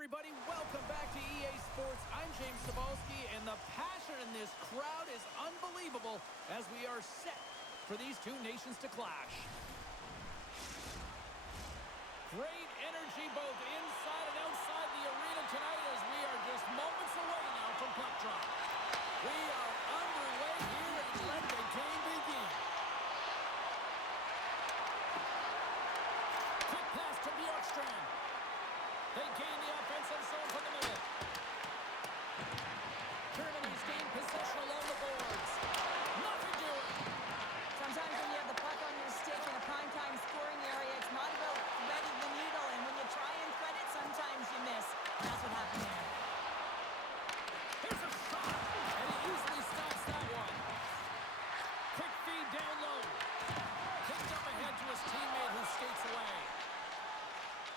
everybody. Welcome back to EA Sports. I'm James Cebulski, and the passion in this crowd is unbelievable as we are set for these two nations to clash. Great energy both inside and outside the arena tonight as we are just moments away now from puck drop. We are underway here, and let the game begin. Quick pass to Bjorkstrand. They gain the offensive zone from the middle. Germany's gained possession along the boards. Nothing doing. Sometimes when you have the puck on your stick in a primetime scoring area, it's not about threading the needle, and when you try and thread it, sometimes you miss. That's what happened there. Here's a shot, and he easily stops that one. Quick feed down low. Picked up ahead to his teammate who skates away.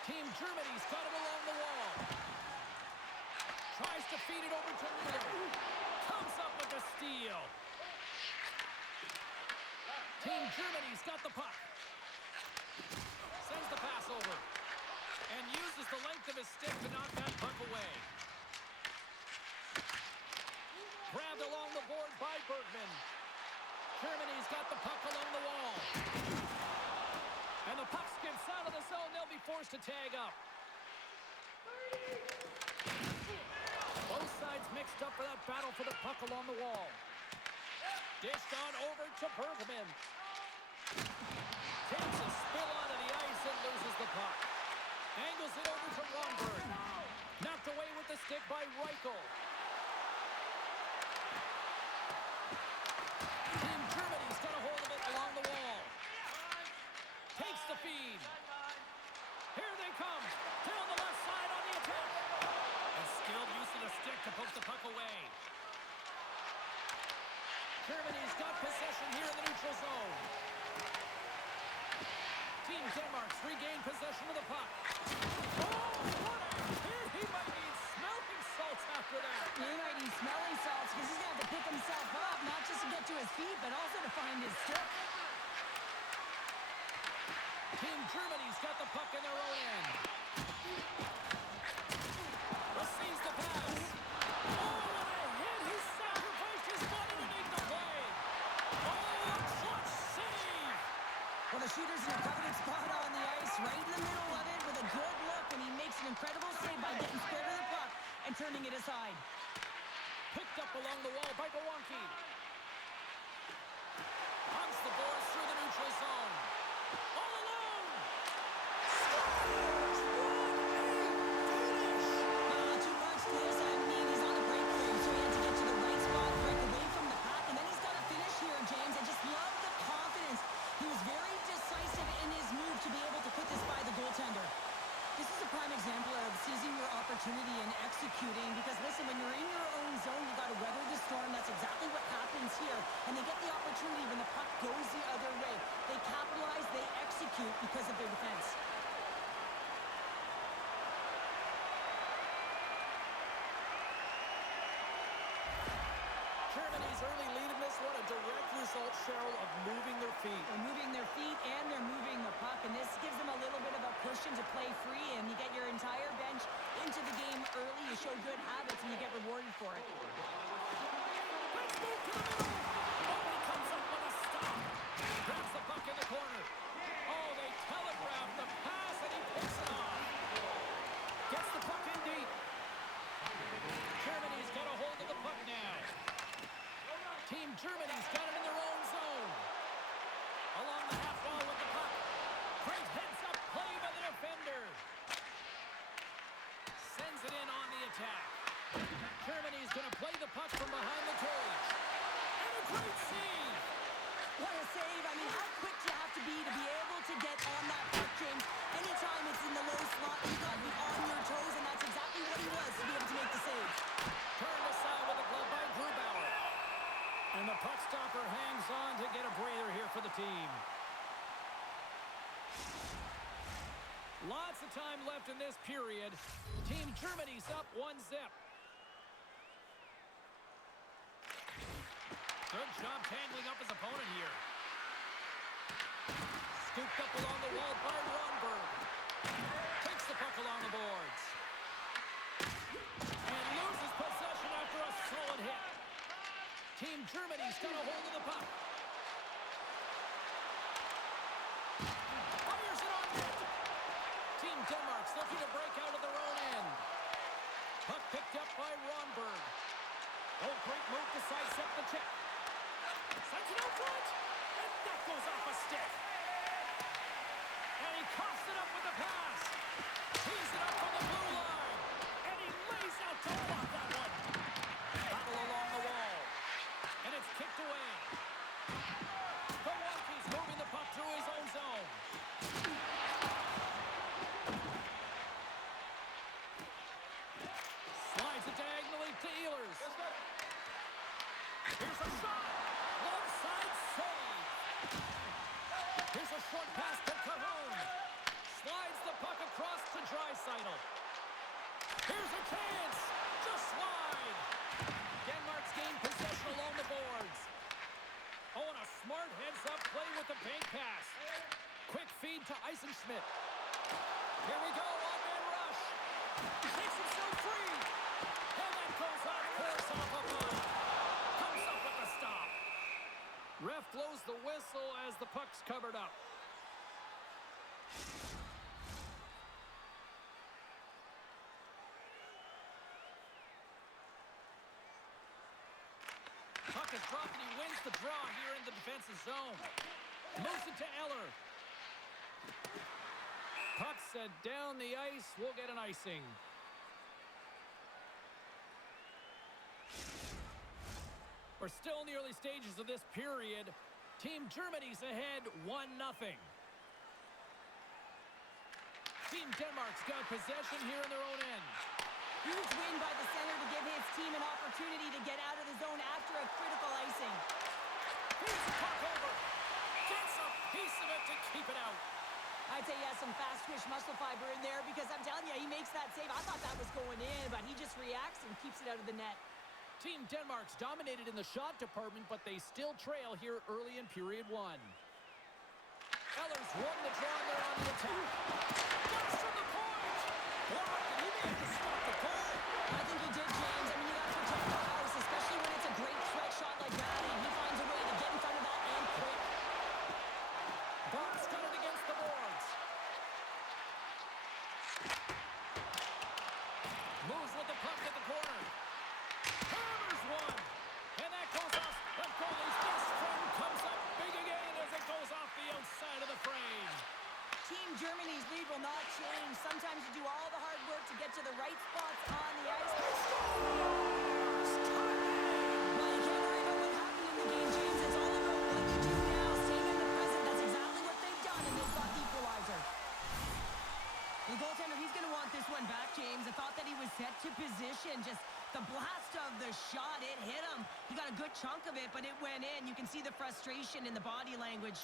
Team Germany's got it along the wall. Tries to feed it over to Miller. Comes up with the steal. Team Germany's got the puck. Sends the pass over. And uses the length of his stick to knock that puck away. Grabbed along the board by Bergman. Germany's got the puck along the wall. And the puck skips out of the zone. They'll be forced to tag up. Both sides mixed up for that battle for the puck along the wall. Dished on over to Bergman. Takes a spill onto the ice and loses the puck. Angles it over to Romberg. Knocked away with the stick by Reichel. Team Germany's got a hold of it along the wall. Takes the feed. Here they come. Down the left side on the attack. And skilled use of the stick to poke the puck away. Germany's got possession here in the neutral zone. Team Denmark's regained possession of the puck. Oh, what a hit! He might need smelling salts after that. He might need smelling salts because he's going to have to pick himself up, not just to get to his feet, but also to find his stick. Team Germany's got the puck in their own end. Receives the pass. Oh, what a hit! He sacrificed his body to make the play. Oh, clutch save! Well, the shooter's in a coveted spot on the ice, right in the middle of it with a good look, and he makes an incredible save by getting square to the puck and turning it aside. Picked up along the wall by Gawanke. Hunts the boards through the neutral zone. All alone! Scores! What a finish! Not too much, Liz. I mean, he's on a break frame, so he had to get to the right spot, break away from the pack, and then he's got to finish here, James. I just love the confidence. He was very decisive in his move to be able to put this by the goaltender. This is a prime example of seizing your opportunity and executing because, listen, when you're in your own zone, you got to weather the storm. That's exactly what happens here. And they get the opportunity when the puck goes the other way. They capitalize, they execute because of their defense. Germany's early lead in this one, a direct result, Cheryl, of moving their feet. They're moving their feet and they're moving the puck, and this gives them a little bit of a cushion to play free, and you get your entire bench into the game early. You show good habits, and you get rewarded for it. Let's move to the middle. Oh, he comes up with a stop. Grabs the puck in the corner. Oh, they telegraph the pass, and he picks it off. Gets the puck in deep. Germany's got a hold of the puck now. Team Germany's got it in their own zone. Along the half wall with the puck. Great heads-up play by the defender. Sends it in on the attack. Germany's going to play the puck from behind the cage. And a great save. What a save. I mean, how quick do you have to be able to get on that puck, James? Anytime it's in the low slot, you got to be on your toes, and that's exactly what he was to be able to make the save. Turned aside with a glove by Grubauer. And the puck stopper hangs on to get a breather here for the team. Lots of time left in this period. Team Germany's up 1-0. Good job tangling up his opponent here. Scooped up along the wall by Romberg. Takes the puck along the boards. Team Germany's got a hold of the puck. Fires it on net. Team Denmark's looking to break out of their own end. Puck picked up by Ronberg. Oh, great move to sidestep the check. Sends it out front. And that goes off a stick. And he coughs it up with the pass. Tees it up on the blue line. And he lays out to block that one. Battle along the wall. And it's kicked away. Milwaukee's moving the puck through his own zone. Slides it diagonally to Ehlers. Here's a shot. Left side save. Here's a short pass to Cahoon. Slides the puck across to Draisaitl. Here's a chance. Just slide. Denmark's gained possession along the boards. Oh, and a smart heads-up play with the bank pass. Quick feed to Eisenschmidt. Here we go, one-man rush. He takes himself free. And that goes off course off a puck. Comes up with the stop. Ref blows the whistle as the puck's covered up. Puck is dropped and he wins the draw here in the defensive zone. Moves it to Eller. Puck set down the ice. We'll get an icing. We're still in the early stages of this period. Team Germany's ahead 1-0. Team Denmark's got possession here in their own end. Huge win by the center to give his team an opportunity to get out of the zone after a critical icing. Here's the puck over. Gets a piece of it to keep it out. I'd say he has some fast-twitch muscle fiber in there because I'm telling you, he makes that save. I thought that was going in, but he just reacts and keeps it out of the net. Team Denmark's dominated in the shot department, but they still trail here early in period one. Eller's won the draw and they're on the attack. Shots from the point! Blocked, and he may have to stop the goal. I think he did, James. I mean, you got to protect the house, especially when it's a great threat shot like that, and he finds a way to get in front of that and quick. Box got it against the boards. Moves with the puck at the corner. Hammers one. And that goes off. The goalie's best friend comes up big again as it goes off the outside of the frame. Team Germany's lead will not change. Sometimes you do all the hard work to get to the right spots on the ice. Well, you can't worry about what happened in the game, James. It's all about what you do now, staying in the present. That's exactly what they've done, and they've got the equalizer. The goaltender, he's going to want this one back, James. I thought that he was set to position. Just the blast of the shot, it hit him. He got a good chunk of it, but it went in. You can see the frustration in the body language.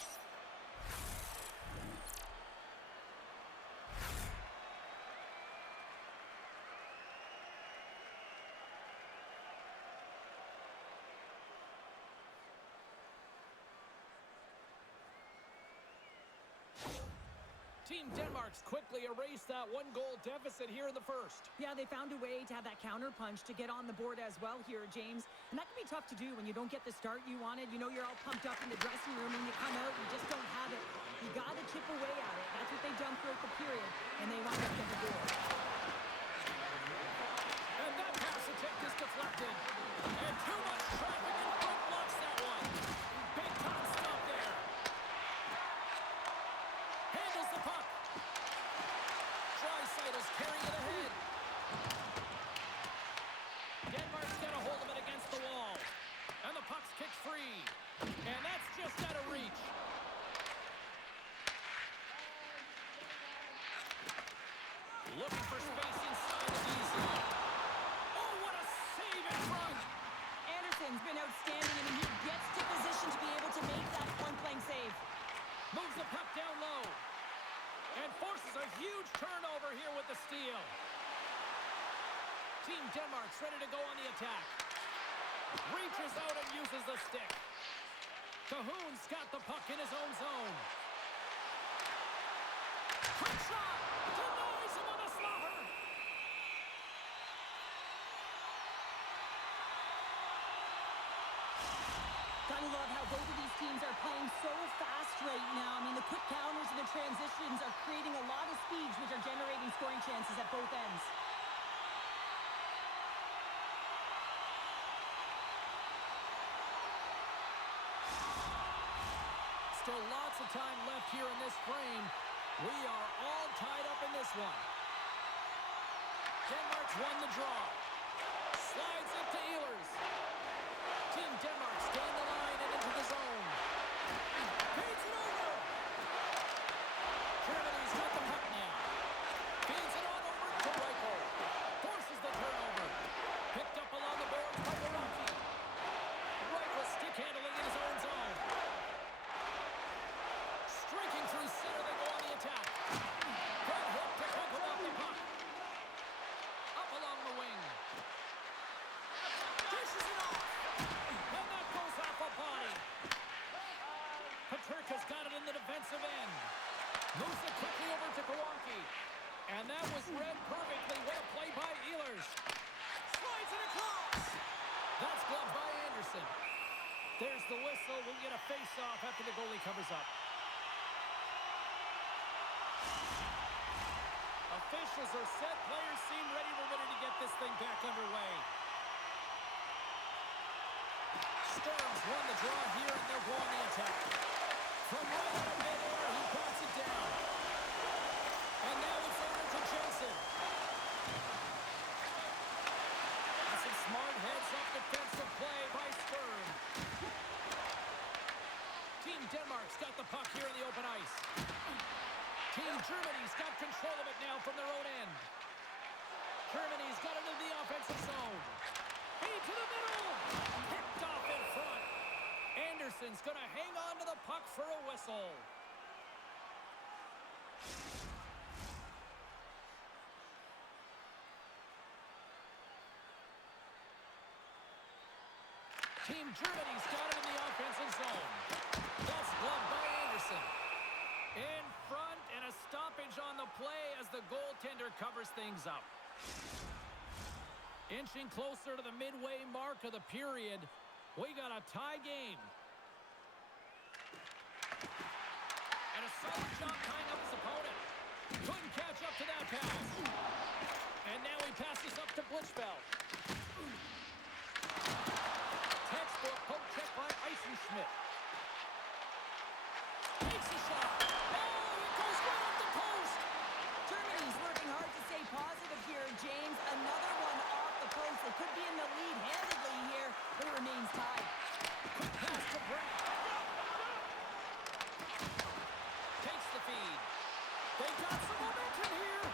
Team Denmark's quickly erased that one-goal deficit here in the first. Yeah, they found a way to have that counter punch to get on the board as well here, James. And that can be tough to do when you don't get the start you wanted. You know, you're all pumped up in the dressing room, and you come out, you just don't have it. You got to chip away at it. That's what they've done throughout the period, and they wound up getting the goal. And that pass attempt is deflected. And too much traffic in front blocks that one. Big time stop there. Handles the puck. Draisaitl's carrying it ahead. Denmark's got a hold of it against the wall. And the puck's kicked free. And that's just out of reach. Looking for space inside the DZ. Oh, what a save in front. Anderson's been outstanding. I mean, he gets to position to be able to make that point-blank save. Moves the puck down low. And forces a huge turnover here with the steal. Team Denmark's ready to go on the attack. Reaches out and uses the stick. Cahoon's got the puck in his own zone. Quick shot! Denies him with a slobber! teams are playing so fast right now. I mean, the quick counters and the transitions are creating a lot of speeds, which are generating scoring chances at both ends. Still lots of time left here in this frame. We are all tied up in this one. Denmark's won the draw. Slides it to Ehlers. Team Denmark staying the line and into the zone. Feeds it over. Germany's got the puck now. Feeds it on over to Reichel. Forces the turnover. Picked up along the boards by Baraki. Reichel stick handling in his own zone. Streaking through center, they go on the attack. Good hook to pick him off the puck. Up along the wing. Dishes it off. And that goes off a body. Patrica's got it in the defensive end. Moves it quickly over to Kowalski. And that was read perfectly. What a play by Ehlers. Slides it across. That's gloved by Anderson. There's the whistle. We'll get a face-off after the goalie covers up. Officials are set. Players seem ready to get this thing back underway. Storms won the draw here, and they'll go on the attack. From right out of midair, he bats it down. And now it's over to Jensen. And some smart heads-up defensive play by Stern. Team Denmark's got the puck here in the open ice. Team Germany's got control of it now from their own end. Germany's got it in the offensive zone. Feed to the middle. Picked off in front. Anderson's going to hang on to the puck for a whistle. Team Germany's got it in the offensive zone. That's gloved by Anderson. In front, and a stoppage on the play as the goaltender covers things up. Inching closer to the midway mark of the period. We got a tie game. And a solid job tying up his opponent. Couldn't catch up to that pass. And now he passes up to Blitzfeld. Textbook poke check by Eisenschmidt. Takes a shot. Positive here, James. Another one off the post. They could be in the lead handedly here, but it remains tied. Quick pass to Brett. Takes the feed. They got some momentum here.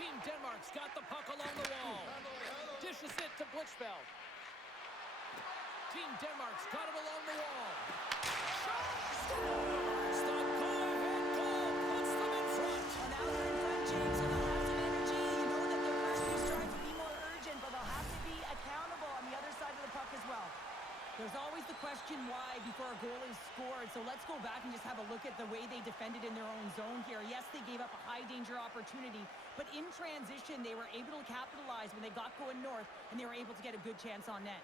Team Denmark's got the puck along the wall. Dishes it to Blitzfeld. Team Denmark's got it along the wall. Shot! Scores! The go-ahead goal puts them in front. Well, now they're in front, James, so they'll have some energy. You know that their first two strides will be more urgent, but they'll have to be accountable on the other side of the puck as well. There's always the question why before a goal is scored, so let's go back and just have a look at the way they defended in their own zone here. Yes, they gave up a high-danger opportunity, but in transition, they were able to capitalize when they got going north, and they were able to get a good chance on net.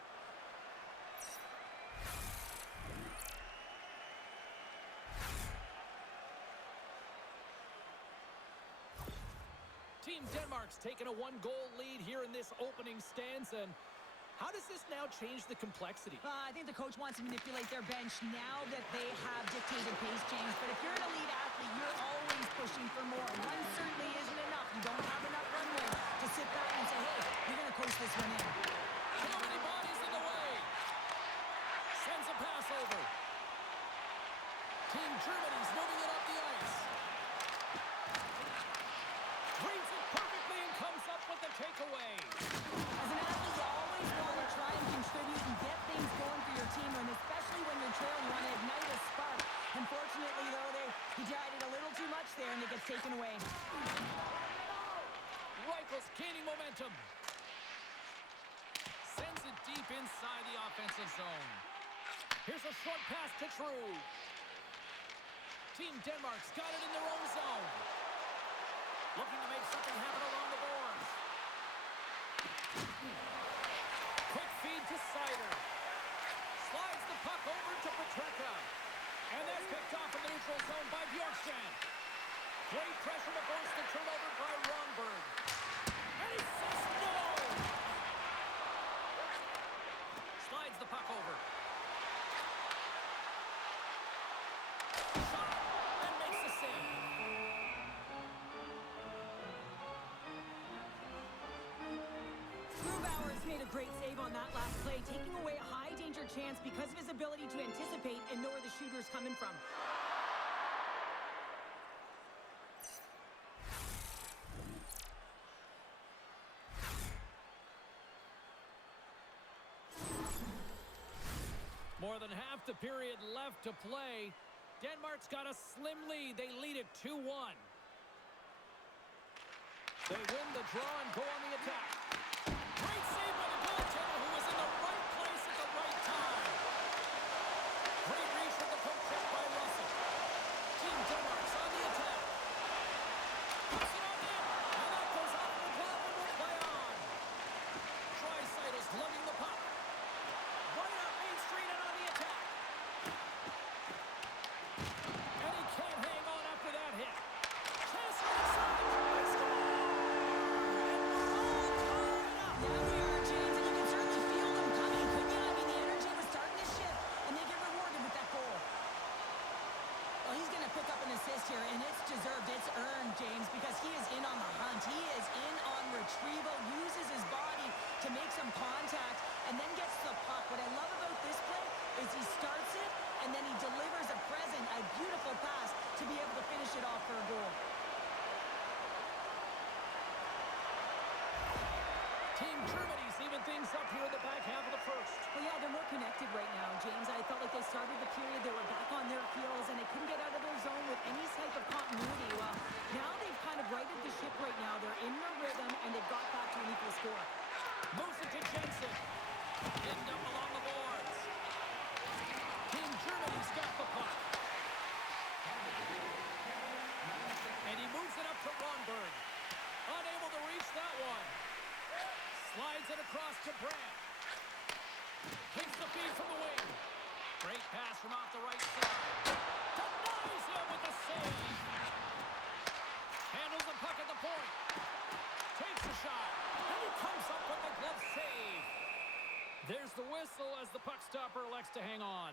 Team Denmark's taken a one-goal lead here in this opening stanza. And how does this now change the complexity? I think the coach wants to manipulate their bench now that they have dictated pace, James. But if you're an elite athlete, you're always pushing for more. One certainly isn't enough. You don't have enough runway to sit back and say, hey, you're going to coast this one in. Too many bodies in the way. Sends a pass over. Team Germany's moving it up the ice. Reads it perfectly and comes up with the takeaway. As an athlete, you always want to try and contribute and get things going for your team, and especially when you're trailing, you want to ignite a spark. Unfortunately, though, he tried it a little too much there, and it gets taken away. Reichel's gaining momentum. Sends it deep inside the offensive zone. Here's a short pass to True. Team Denmark's got it in their own zone. Looking to make something happen along the boards. Quick feed decider. Slides the puck over to Petrarca. And that's picked off in the neutral zone by Bjorkstrand. Great pressure to force the turnover by Ronberg. And he says no! Slides the puck over. Shot! And makes the save. Grubauer's made a great save on that last play, taking away a high-danger chance because of his ability to anticipate and know where the shooter's coming from. More than half the period left to play. Denmark's got a slim lead. They lead it 2-1. They win the draw and go on the attack. Great save by the goaltender who was in the right place at the right time. Great reach with the poke check by Russell. Team Denmark's on the attack. Puts it on in. And that goes off the glove and will play on. Dreisaitl's lugging the puck. Right up Main Street and on the attack. And he can't hang on after that hit. Chase inside. They score! And we're all tied up. There we are, James, and you can certainly feel them coming, couldn't you? I mean, the energy was starting to shift, and they get rewarded with that goal. Well, he's going to pick up an assist here, and it's deserved. It's earned, James, because he is in on the hunt. He is in on retrieval, uses his body to make some contact, and then gets the puck. What I love about this play is he starts it, and then he delivers a present, a beautiful pass to be able to finish it off for a goal. Team Germany's even things up here in the back half of the first. Well, yeah, they're more connected right now, James. I felt like they started the period, they were back on their heels, and they couldn't get out of their zone with any type of continuity. Well, now they've kind of righted the ship right now. They're in their rhythm, and they've got back to an equal score. Moves it to Jensen. Pinned up along the boards. Team Germany's got the puck. And he moves it up to Ronberg. Unable to reach that one. Slides it across to Brandt. Takes the feed from the wing. Great pass from off the right side. Denies him with the save. Handles the puck at the point. Takes a shot. And he comes up with the glove save. There's the whistle as the puck stopper elects to hang on.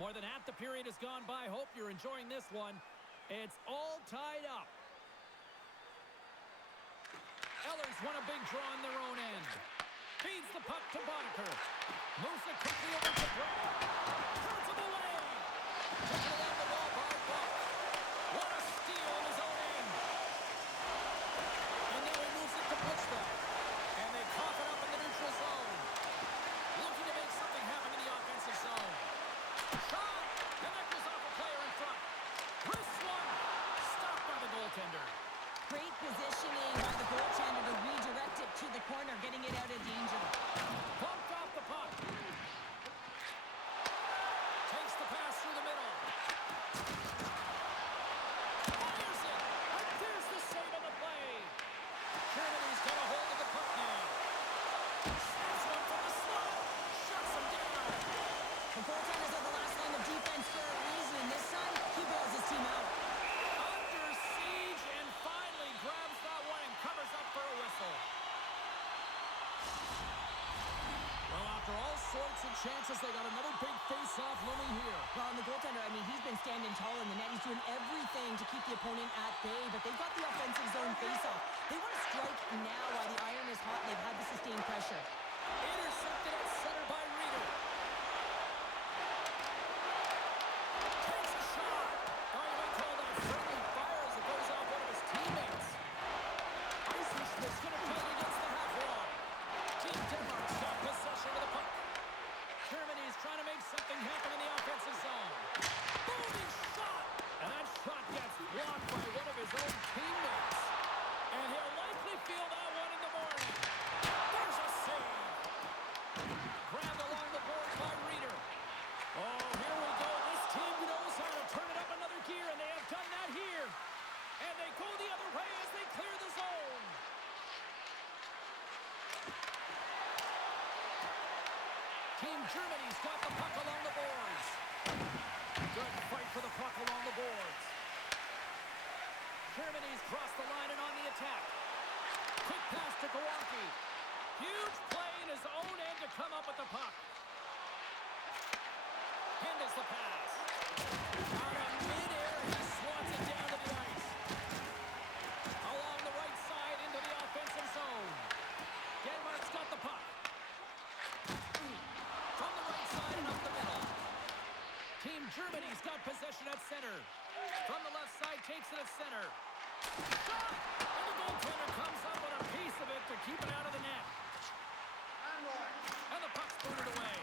More than half the period has gone by. Hope you're enjoying this one. It's all tied up. Ellers won a big draw on their own end. Feeds the puck to Boddicker. Moves it quickly over to Brandt. Turns him away. Taken along the wall by Buck. What a steal in his own end. And now he moves it to Bushback. And they cough it up in the neutral zone. Looking to make something happen in the offensive zone. Shot! And that goes off a player in front. Wrist one. Stopped by the goaltender. Great positioning by the goaltender to redirect it to the corner, getting it out of danger. Bumped off the puck. Takes the pass through the middle. Fires it. And there's the save on the play. Germany's got a hold of the puck now. Snaps one from the slot. Shuts him down. The goaltender's at the last line of defense for a reason. This time, he bails his team out. Under siege and finally grabs that one and covers up for a whistle. Well, after all sorts of chances, they got another big face-off looming here. Well, and the goaltender, I mean, he's been standing tall in the net. He's doing everything to keep the opponent at bay, but they've got the offensive zone face-off. They want to strike now while the iron is hot and they've had the sustained pressure. Intercepted at center by Reeder. Takes a shot. Oh, you might call that friendly fire as it goes off one of his teammates. Eisenschmidt's going to play against the half wall. Team Denmark's got possession of the puck. Germany's trying to make something happen in the offensive zone. Booming shot! And that shot gets blocked by one of his own teammates. And he'll likely feel that one in the morning. There's a save. Team Germany's got the puck along the boards. Good fight for the puck along the boards. Germany's crossed the line and on the attack. Quick pass to Gawanke. Huge play in his own end to come up with the puck. Handles the pass. Out of midair, he swats it down to the ice. Along the right side into the offensive zone. Denmark's got the puck. From the right side and up the middle. Team Germany's got possession at center. From the left side, takes it at center. Shot! And the goaltender comes up with a piece of it to keep it out of the net. And the puck's booted away.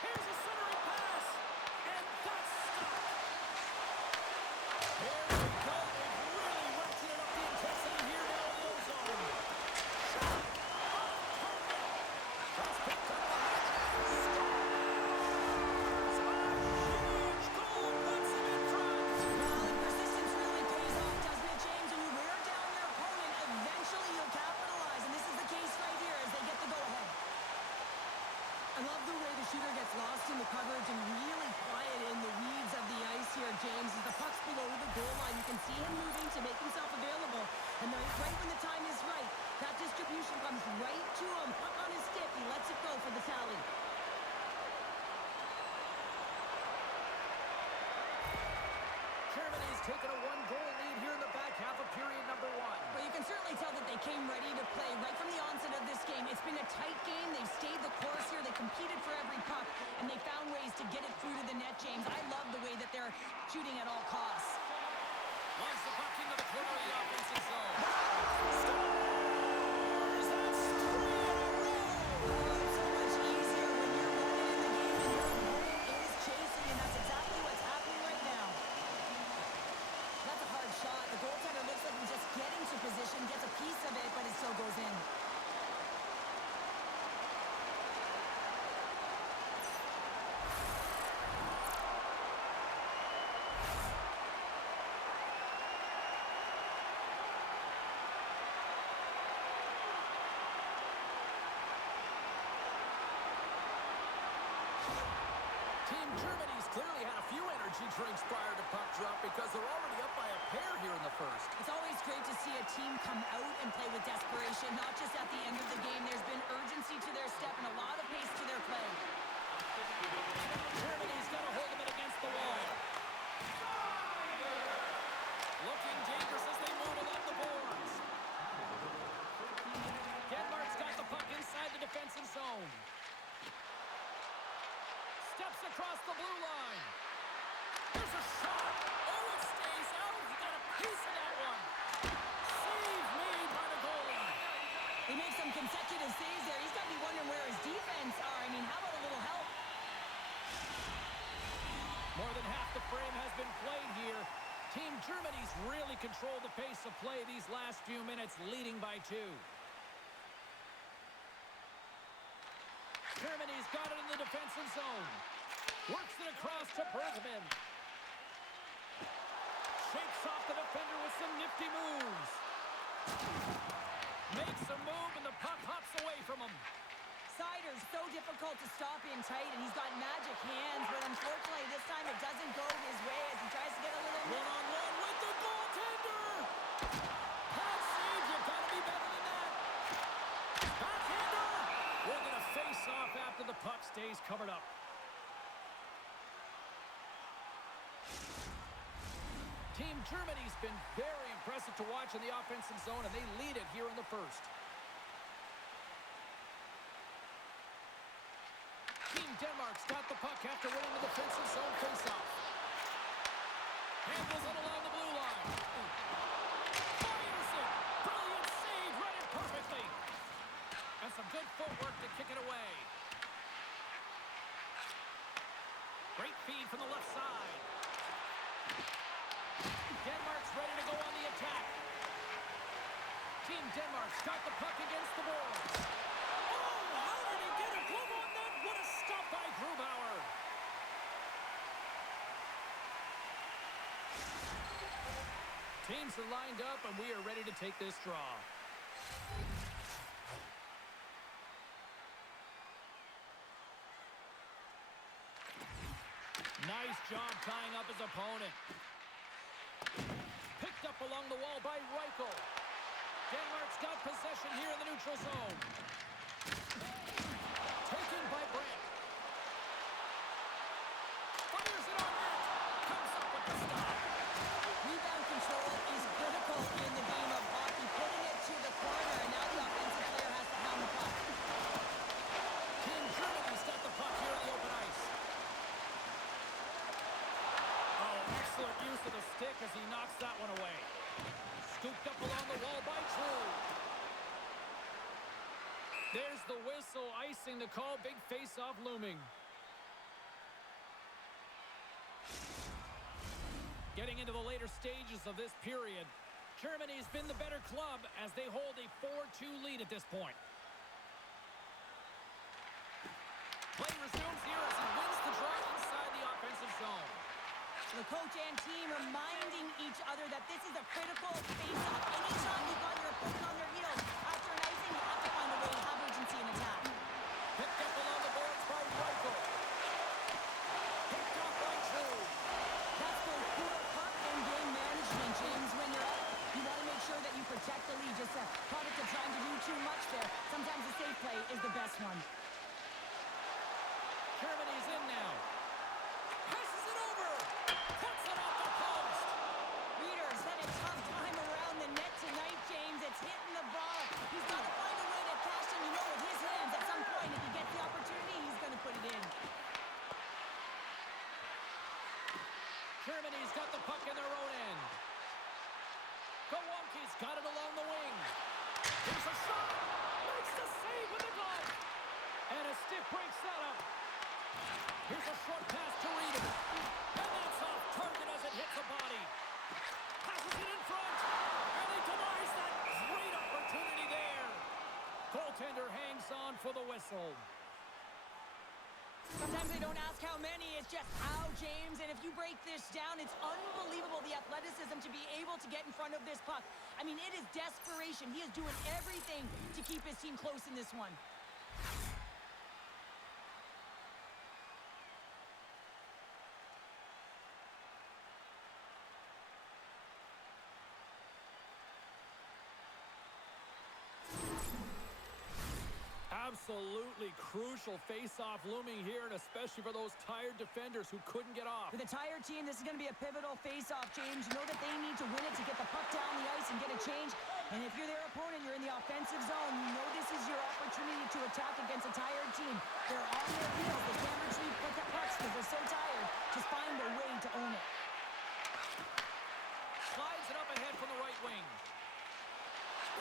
Here's a centering pass. And that's stopped. Here we go. They've really ratcheted up the intensity here now in the ozone. Shot! Off target. That's picked up by scores. A huge goal puts him in front. Well, and persistence really pays off, doesn't it, James? When you wear down your opponent, eventually you'll capitalize. And this is the case right here as they get the go-ahead. I love the way the shooter gets lost in the coverage and really quiet in the weeds of the ice here, James. As the puck's below the goal line, you can see him moving to make himself available. And then right when the time is right, that distribution comes right to him. Puck on his stick, he lets it go for the tally. Germany's taken a one-goal lead here in the back half of period number one. Well, you can certainly tell that they came ready to play right from the onset of this game. It's been a tight game. They've stayed the course here. They competed for every puck, and they found ways to get it through to the net, James. I love the way that they're shooting at all costs. Launch the puck into the corner of the offensive zone. Scores! That's 3 in a row! Oh, it's so much easier when you're running in the game and your opponent is chasing, and that's exactly what's happening right now. That's a hard shot. The goaltender looks like he's just getting to position, gets a piece of it, but it still goes in. Team Germany's clearly had a few energy drinks prior to puck drop because they're already up by a pair here in the first. It's always great to see a team come out and play with desperation, not just at the end of the game. There's been urgency to their step and a lot of pace to their play. Germany's got a hold of it against the wall. Looking dangerous as they move along the boards. Denmark's got the puck inside the defensive zone. Steps across the blue line. There's a shot. Oh, it stays out. He got a piece of that one. Save made by the goalie. He makes some consecutive saves there. He's got to be wondering where his defense are. I mean, how about a little help? More than half the frame has been played here. Team Germany's really controlled the pace of play these last few minutes, leading by 2. Germany's got it in the defensive zone. Works it across to Bergman. Shakes off the defender with some nifty moves. Makes a move and the puck hops away from him. Sider's so difficult to stop in tight, and he's got magic hands, but unfortunately this time it doesn't go his way as he tries to get a little... One-on-one with the goaltender! Pat saved, you gotta be better than that! Backhander! We're gonna face off after the puck stays covered up. Team Germany's been very impressive to watch in the offensive zone, and they lead it here in the first. Team Denmark's got the puck after winning the defensive zone faceoff. Handles it along the blue line. Fires it! Brilliant save, read it perfectly. And some good footwork to kick it away. Great feed from the left side. Denmark's ready to go on the attack. Team Denmark's got the puck against the boards. Oh, how did he get a glove on that? What a stop by Grubauer. Teams are lined up, and we are ready to take this draw. Nice job tying up his opponent. Picked up along the wall by Reichel. Denmark's got possession here in the neutral zone. Taken by Brandt. Fires it on net. Comes up with the stop. Rebound control is critical in the game of hockey. Putting it to the corner, and now the offensive player has to pound the puck. Team Germany's got the puck here in the open ice. Oh, excellent use of the stick as he knocks that one away. Scooped up along the wall by Drew. There's the whistle, icing the call. Big face-off looming. Getting into the later stages of this period, Germany's been the better club as they hold a 4-2 lead at this point. Play resumes here as he wins the draw inside the offensive zone. The coach and team reminding each other that this is a critical face-off. Anytime you've got your opponent on their heels after an icing, you have to find a way to have urgency in attack. Picked up along the boards by Reichel. Picked off by Drew. That's both poor puck and game management, James. When you're up, you want to make sure that you protect the lead. Just a product of trying to do too much there. Sometimes the safe play is the best one. Germany's in now. Passes it over. Puts it off the post. Readers had a tough time around the net tonight, James. It's hitting the bar. He's got to find a way to cash in. You know, with his hands, at some point, if he gets the opportunity, he's going to put it in. Germany's got the puck in their own end. Gowonki's got it along the wing. Here's a shot. Makes the save with the glove. And a stiff breaks that up. Here's a short pass to Reeder. And that's off target as it hits the body. Passes it in front. And he denies that great opportunity there. Goaltender hangs on for the whistle. Sometimes they don't ask how many, it's just how, James. And if you break this down, it's unbelievable the athleticism to be able to get in front of this puck. I mean, it is desperation. He is doing everything to keep his team close in this one. Absolutely crucial face-off looming here, and especially for those tired defenders who couldn't get off. For the tired team, this is going to be a pivotal face-off, James. You know that they need to win it to get the puck down the ice and get a change. And if you're their opponent, you're in the offensive zone. You know this is your opportunity to attack against a tired team. They're on their heels. They can't retreat with the pucks because they're so tired. Just find a way to own it. Slides it up ahead from the right wing.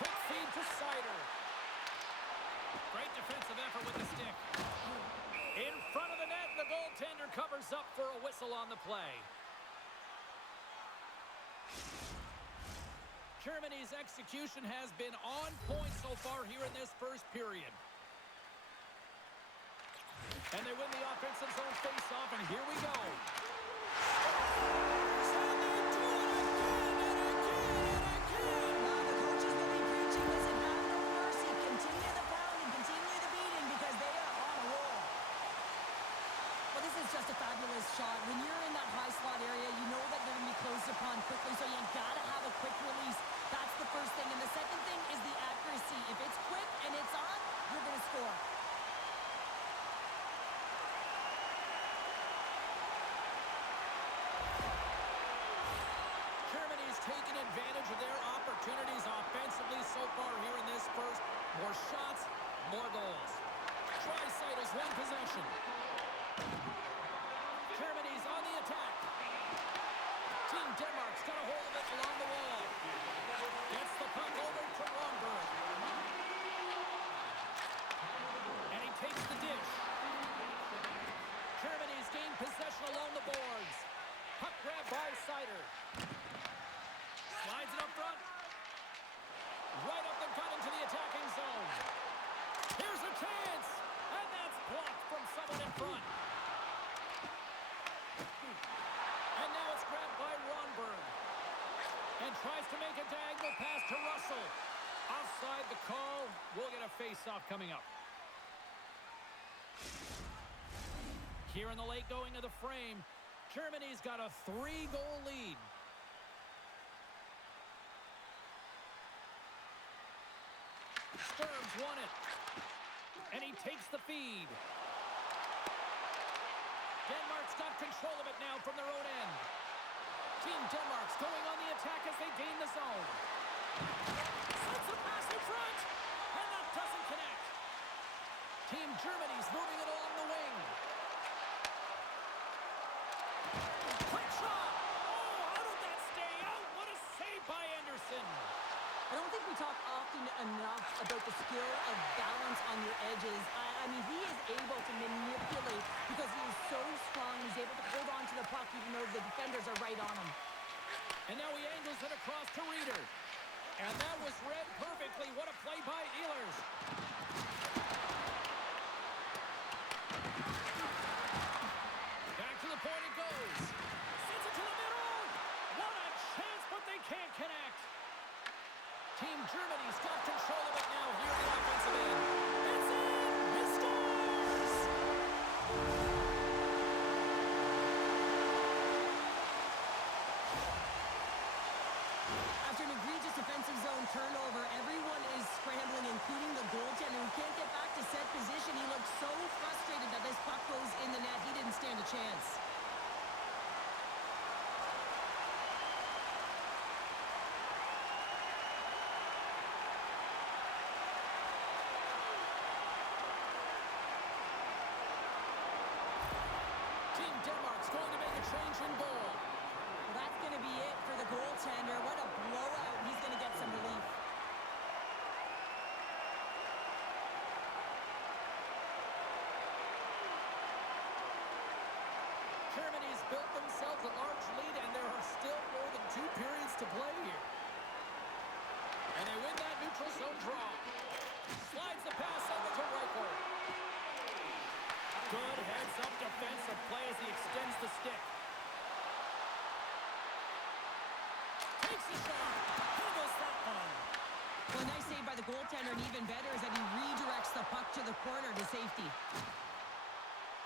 Quick feed to Sider. Great defensive effort with the stick. In front of the net, the goaltender covers up for a whistle on the play. Germany's execution has been on point so far here in this first period. And they win the offensive zone face-off, and here we go. Just a fabulous shot. When you're in that high slot area, you know that they're going to be closed upon quickly, so you gotta have a quick release. That's the first thing. And the second thing is the accuracy. If it's quick and it's on, you're going to score. Germany's taken advantage of their opportunities offensively so far here in this first. More shots, more goals. Draisaitl won possession. Germany's on the attack. Team Denmark's got a hold of it along the wall. Gets the puck over to Ronberg. And he takes the dish. Germany's gained possession along the boards. Puck grab by Sider. Slides it up front. Right up the gut into the attacking zone. Here's a chance. And that's blocked from someone in front. And now it's grabbed by Ronberg. And tries to make a diagonal pass to Russell. Offside the call. We'll get a face-off coming up. Here in the late going of the frame, Germany's got a 3-goal lead. Sturms won it. And he takes the feed. Denmark's got control of it now from their own end. Team Denmark's going on the attack as they gain the zone. Sends a pass in front. And that doesn't connect. Team Germany's moving it along the wing. Quick shot. Oh, how did that stay out? What a save by Anderson. I don't think we talk often enough about the skill of balance on your edges. I mean, he is able to manipulate because he is so strong. He's able to hold on to the puck even though the defenders are right on him. And now he angles it across to Reeder. And that was read perfectly. What a play by Ehlers. Back to the point it goes. Sends it to the middle. What a chance, but they can't connect. Team Germany's got control of it now here in the offensive end. It's in! He scores! After an egregious defensive zone turnover, everyone is scrambling, including the goaltender who can't get back to set position. He looks so frustrated that this puck goes in the net. He didn't stand a chance. Team Denmark's going to make a change in goal. Well, that's going to be it for the goaltender. What a blowout. He's going to get some relief. Germany's built themselves a large lead, and there are still more than 2 periods to play here. And they win that neutral zone draw. Slides the pass over to Reichel. Good heads-up defensive play as he extends the stick. Takes a shot. Handles that one. Well, a nice save by the goaltender, and even better is that he redirects the puck to the corner to safety.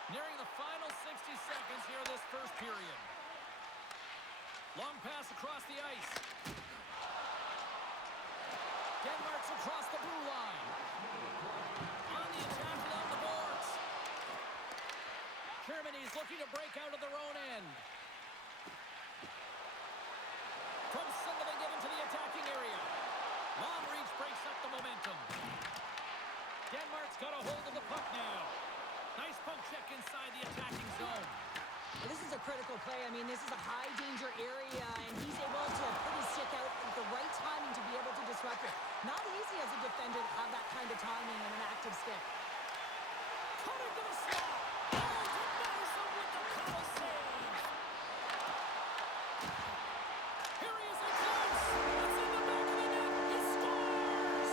Nearing the final 60 seconds here of this first period. Long pass across the ice. Denmark's across the blue line. On the attack along the boards. Germany's looking to break out of their own end. From singling it into the attacking area. Long reach breaks up the momentum. Denmark's got a hold of the puck now. Nice poke check inside the attacking zone. Well, this is a critical play. I mean, this is a high-danger area, and he's able to put his stick out at the right timing to be able to disrupt it. Not easy as a defender to have that kind of timing and an active stick. Cutting to the slot. Oh, denies him with the power save. Here he is in close. It's in the back of the net. He scores.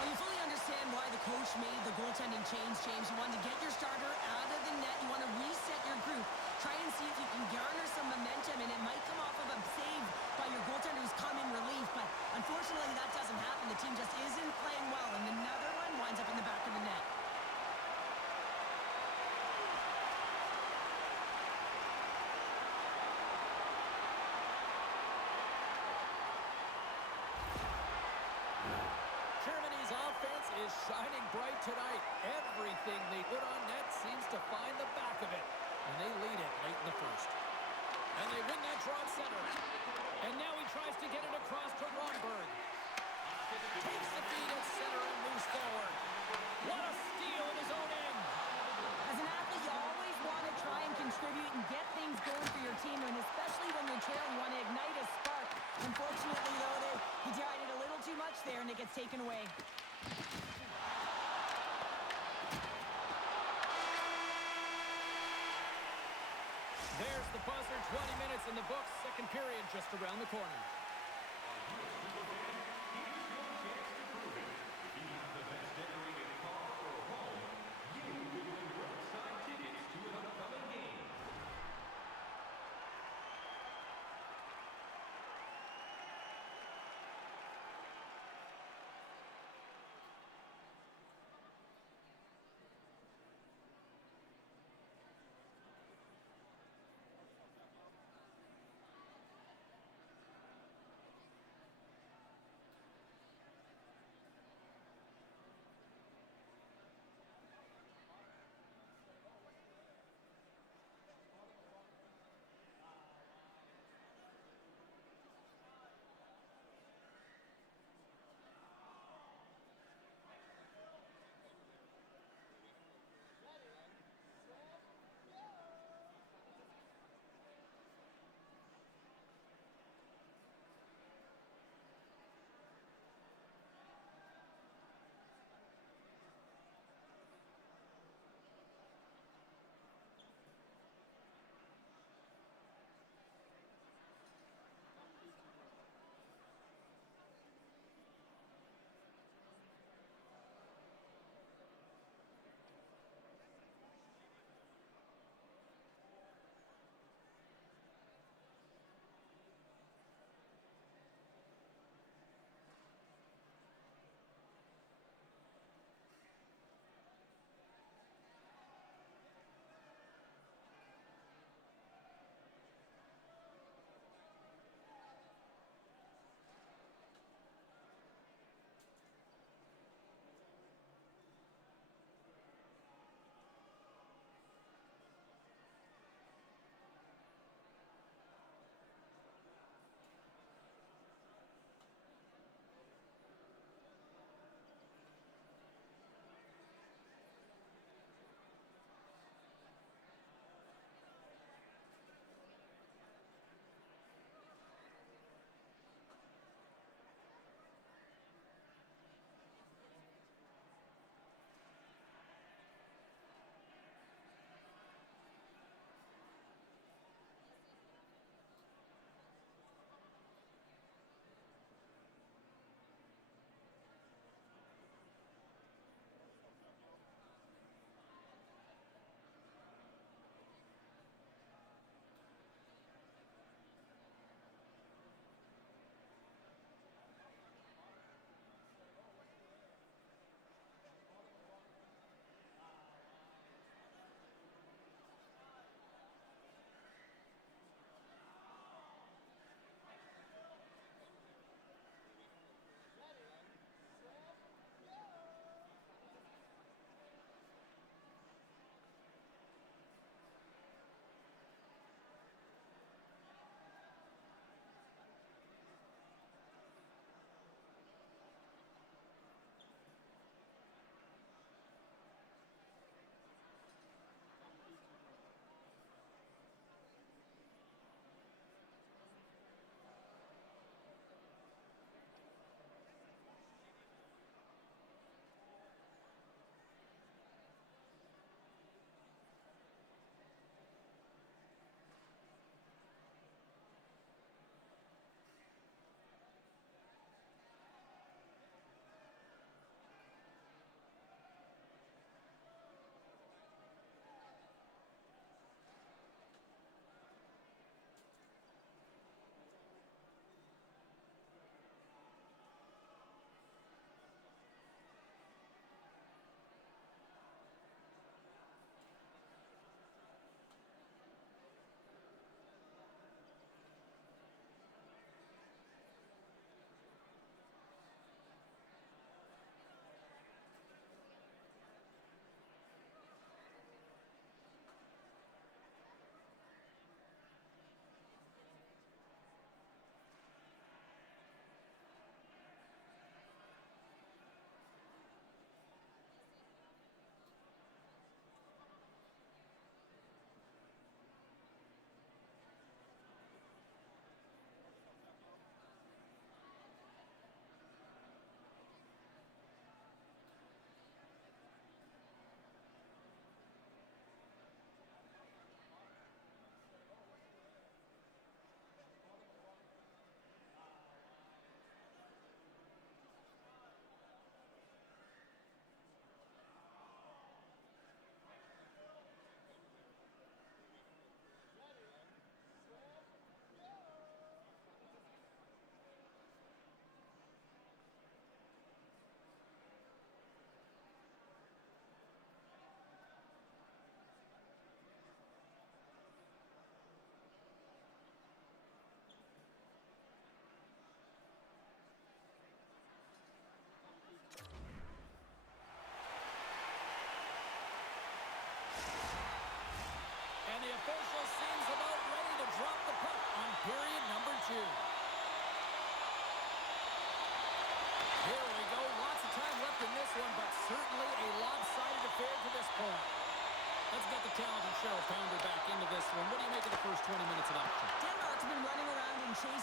Well, you fully understand why the coach made the goaltending change, James. You want to get your starter out of the net. You want to reset your group. Try and see if you can garner some momentum, and it might come off of a save by your goaltender who's come in relief. But unfortunately, that doesn't happen. The team just isn't playing well, and another one winds up in the back of the net. Germany's offense is shining bright tonight. Everything they put on net seems to find the back of it. And they lead it late in the first. And they win that draw at center. And now he tries to get it across to Romberg. Takes the feed at center and moves forward. What a steal in his own end. As an athlete, you always want to try and contribute and get things going for your team, and especially when you're trailing, you want to ignite a spark. Unfortunately, though, he tried it a little too much there, and it gets taken away. There's the buzzer. 20 minutes in the books. Second period just around the corner.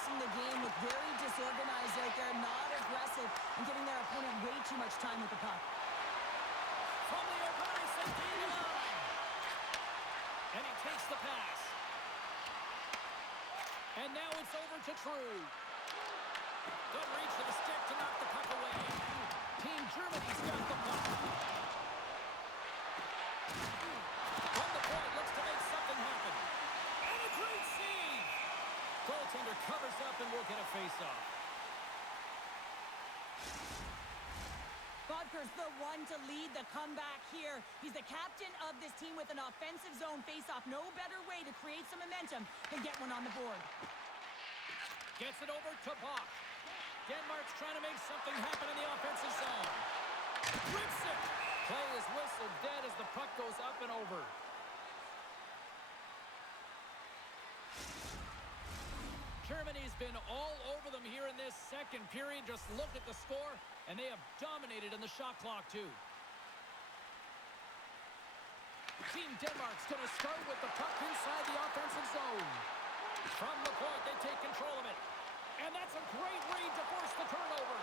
pacing the game, look very disorganized out there, not aggressive, and giving their opponent way too much time with the puck. From the open ice, they gain the line. And he takes the pass. And now it's over to True. Good reach to the stick to knock the puck away. Team Germany's got the puck. From the point, looks to make something happen. And a great save. Goaltender covers up and will get a face-off. Bodker's the one to lead the comeback here. He's the captain of this team with an offensive zone face-off. No better way to create some momentum than get one on the board. Gets it over to Bach. Denmark's trying to make something happen in the offensive zone. Rips it. Play is whistled dead as the puck goes up and over. Germany's been all over them here in this second period. Just look at the score, and they have dominated in the shot clock, too. Team Denmark's going to start with the puck inside the offensive zone. From the point, they take control of it. And that's a great read to force the turnover.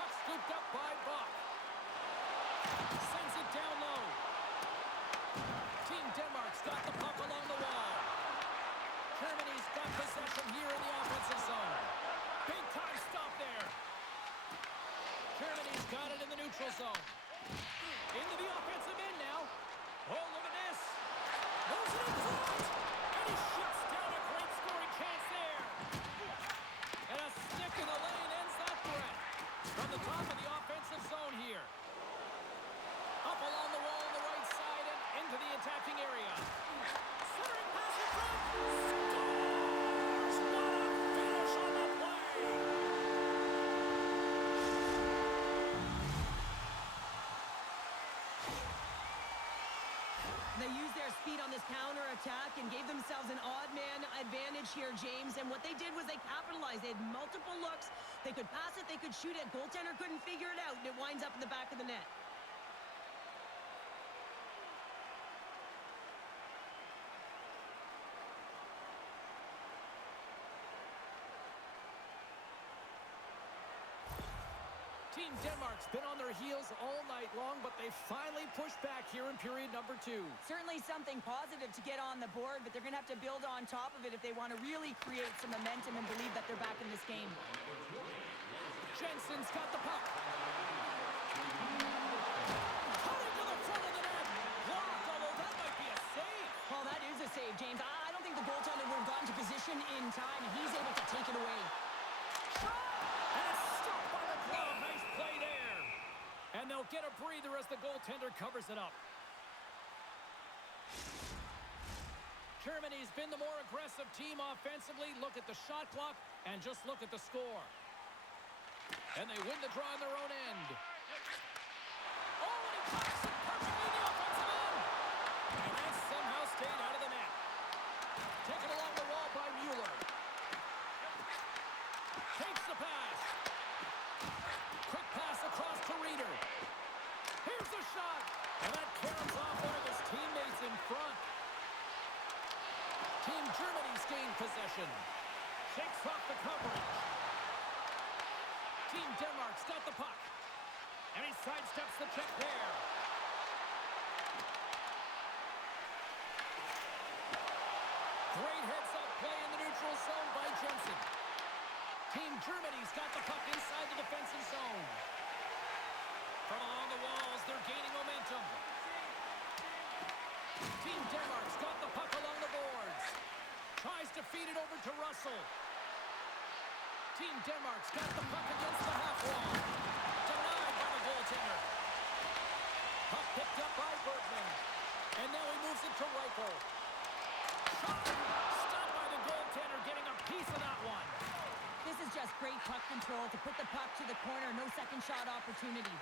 Puck scooped up by Bach. Sends it down low. Team Denmark's got the puck along the wall. Germany's got possession here in the offensive zone. Big time stop there. Germany's got it in the neutral zone. Into the offensive end now. Oh, look at this. Moves it in front. And he shuts down a great scoring chance there. And a stick in the lane ends that threat. From the top of the offensive zone here. Up along the wall on the right side and into the attacking area. Centering pass in front. Scores! What a finish on the play! They used their speed on this counter-attack and gave themselves an odd-man advantage here, James. And what they did was they capitalized. They had multiple looks. They could pass it. They could shoot it. Goaltender couldn't figure it out, and it winds up in the back of the net. Team Denmark's been on their heels all night long, but they finally pushed back here in period number 2. Certainly something positive to get on the board, but they're going to have to build on top of it if they want to really create some momentum and believe that they're back in this game. Jensen's got the puck. Cutting to the front of the net. Blocked, although that might be a save. Well, that is a save, James. I don't think the goaltender would have gotten to position in time, and he's able to take it away. And it's stopped by the glove. Nice play there. And they'll get a breather as the goaltender covers it up. Germany's been the more aggressive team offensively. Look at the shot clock and just look at the score. And they win the draw on their own end. Oh, and he pops it perfectly in the offensive end. And that somehow stayed out of the net. Taken along the wall by Mueller. Takes the pass. Quick pass across to Reeder. Here's the shot. And that caroms off one of his teammates in front. Team Germany's gained possession. Shakes off the coverage. Team Denmark's got the puck. And he sidesteps the check there. Great heads-up play in the neutral zone by Jensen. Team Germany's got the puck inside the defensive zone. From along the walls, they're gaining momentum. Team Denmark's got the puck along the boards. Tries to feed it over to Russell. Team Denmark's got the puck against the half wall. Denied by the goaltender. Puck picked up by Bergman. And now he moves it to Reichel. Shot! Stopped by the goaltender, getting a piece of that one. This is just great puck control to put the puck to the corner. No second shot opportunity.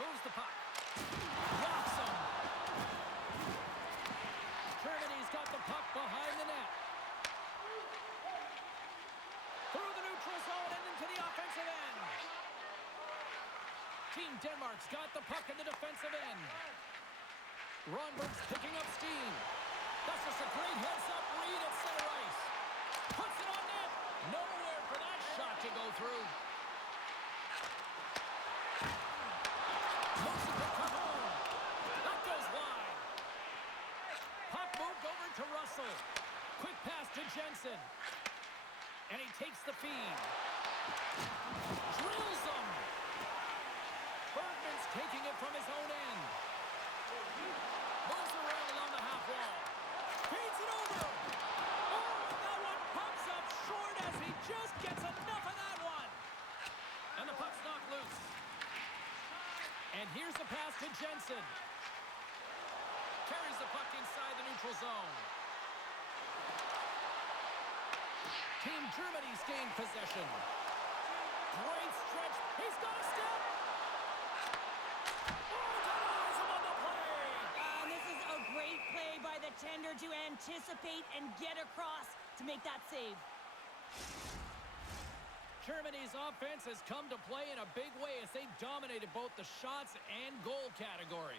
Moves the puck. Blocks him. Germany's got the puck behind the net. Through the neutral zone and into the offensive end. Team Denmark's got the puck in the defensive end. Ronberg's picking up steam. That's just a great heads-up read, Quick pass to Jensen. And he takes the feed. Drills him. Bergman's taking it from his own end. Moves around along the half wall. Feeds it over. Oh, and that one pops up short as he just gets enough of that one. And the puck's knocked loose. And here's the pass to Jensen. Carries the puck inside the neutral zone. Team Germany's gained possession. Great stretch. He's got a step. Oh, denies him on the play. This is a great play by the tender to anticipate and get across to make that save. Germany's offense has come to play in a big way as they dominated both the shots and goal category.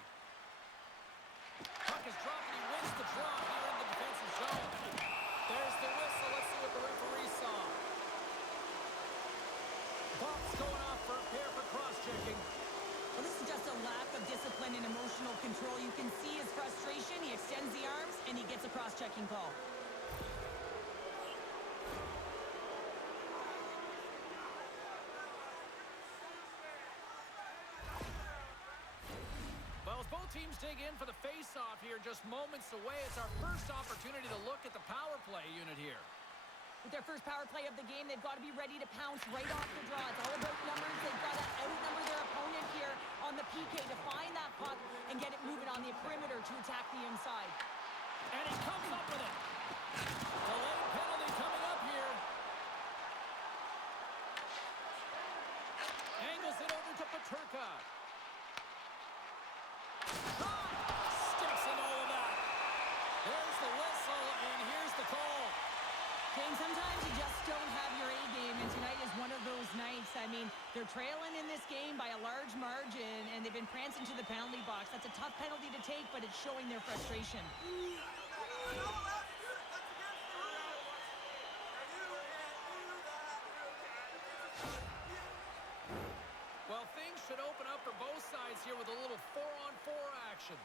Puck is dropped and he wins the draw here in the defensive zone. There's the whistle. Let's see what the referee saw. Bump's going off for a pair for cross-checking. Well, this is just a lack of discipline and emotional control. You can see his frustration. He extends the arms, and he gets a cross-checking call. Well, as both teams dig in for the face-off here, just moments away, it's our first opportunity to look at the power play unit here. With their first power play of the game, they've got to be ready to pounce right off the draw. It's all about numbers. They've got to outnumber their opponent here on the PK to find that puck and get it moving on the perimeter to attack the inside. And he comes up with it. Delayed penalty coming up here. Angles it over to Paterka. Shot! Sticks in all of that. There's the whistle, and here's the call. James, sometimes you just don't have your A game, and tonight is one of those nights. I mean, they're trailing in this game by a large margin, and they've been prancing to the penalty box. That's a tough penalty to take, but it's showing their frustration. Well, things should open up for both sides here with a little 4-on-4 action.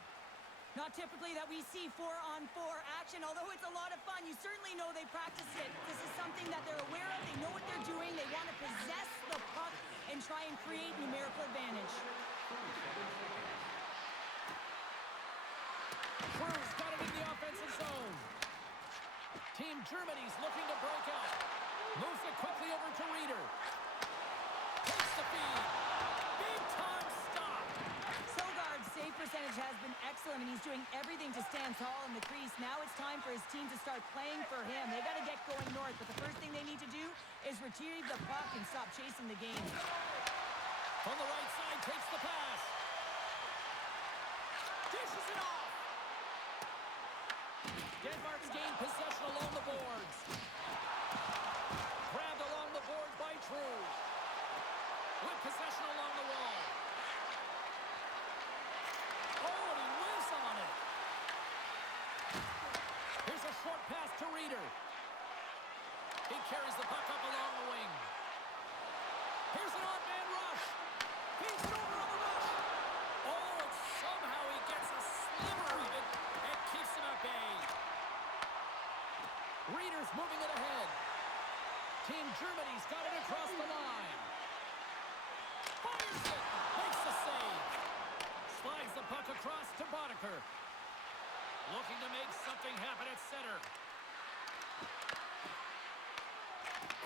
Not typically that we see 4-on-4 action, although it's a lot of fun. You certainly know they practice it. This is something that they're aware of. They know what they're doing. They want to possess the puck and try and create numerical advantage. Cruz got it in the offensive zone. Team Germany's looking to break out. Moves it quickly over to Reeder. Takes the feed. Big time stop. Sogard's save percentage has been excellent, and he's doing everything to stand tall in the crease. Now it's time for his team to start playing for him. They got to get going north, but the first thing they need to do is retrieve the puck and stop chasing the game. From the right side, takes the pass. Dishes it off. Denmark's gained possession along the boards. Grabbed along the boards by True. With possession along the wall. Oh, and he whiffs on it. Here's a short pass to Reeder. He carries the puck up along the wing. Here's an odd-man rush. Feeds it over on the rush. Oh, and somehow he gets a sliver of it and keeps him at bay. Reeder's moving it ahead. Team Germany's got it across the line. Fires it. Makes the save. Slides the puck across to Boddicker. Looking to make something happen at center.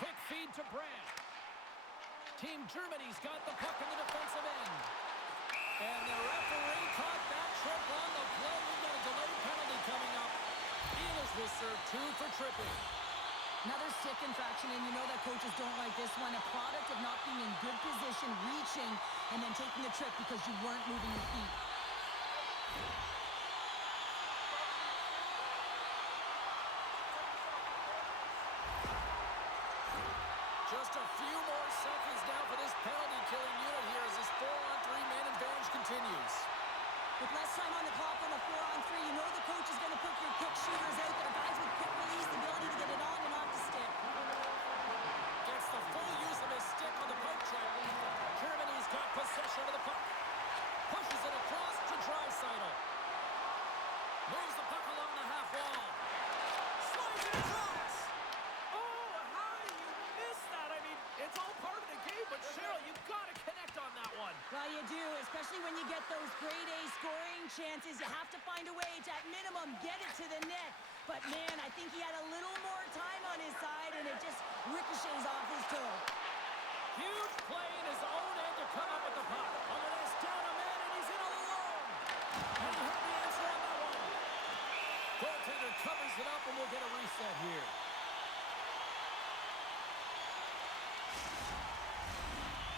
Quick feed to Brandt. Team Germany's got the puck in the defensive end. And the referee caught that trip on the play. We've got a delayed penalty coming up. Ehlers will serve 2 for tripping. Another stick infraction, and you know that coaches don't like this one. A product of not being in good position, reaching, and then taking the trip because you weren't moving your feet. Just a few more seconds now for this penalty-killing unit here as this 4-on-3 man advantage continues. With less time on the clock on the 4-on-3, you know the coach is going to put your quick shooters out there. Guys with quick release, the ability to get it on and off the stick. Gets the full use of his stick on the poke check. Germany's got possession of the puck. Pushes it across to Draisaitl. Moves the puck along the half wall. grade A scoring chances. You have to find a way to, at minimum, get it to the net. But, man, I think he had a little more time on his side, and it just ricochets off his toe. Huge play in his own end to come up with the puck. Under this, down a man, and he's in alone. And he had the answer on that one. Goaltender covers it up, and we'll get a reset here.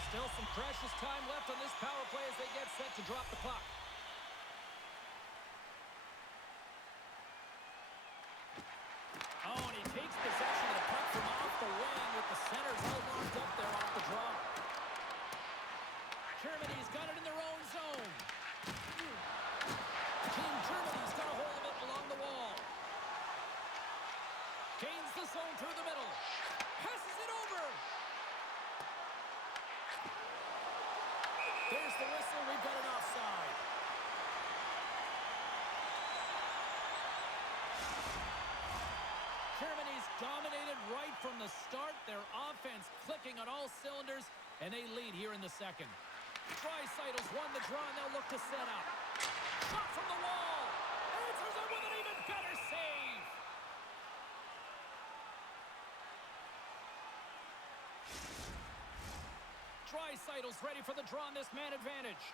Still some precious time left on this power play as they get set to drop the puck. Oh, and he takes possession of the puck from off the wing with the centers all locked up there off the draw. Germany's got it in their own zone. Team Germany's got a hold of it along the wall. Gains the zone through the middle. Passes it over. There's the whistle. We've got an offside. Germany's dominated right from the start. Their offense clicking on all cylinders, and they lead here in the second. Draisaitl's won the draw, and they'll look to set up. Shot from the wall. Answers it with an even better save. Draisaitl's ready for the draw on this man advantage.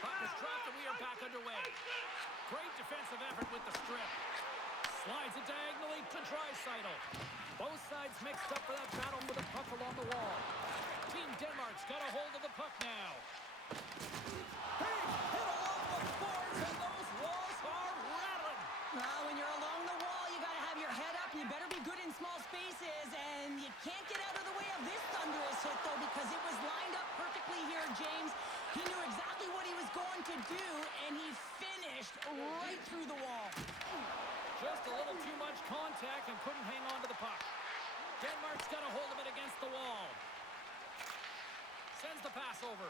Puck is dropped, and we are back underway. Great defensive effort with the strip. Slides it diagonally to Draisaitl. Both sides mixed up for that battle for the puck along the wall. Team Denmark's got a hold of the puck now. Big hit along the boards, and those walls are rattling. Well, when you're along the wall, you got to have your head up. You better be good in small spaces, and you can't get out of the way of this thunderous hit, though, because it was lined up perfectly here, James. He knew exactly what he was going to do, and he finished right through the wall. Just a little too much contact and couldn't hang on to the puck. Denmark's got a hold of it against the wall. Sends the pass over.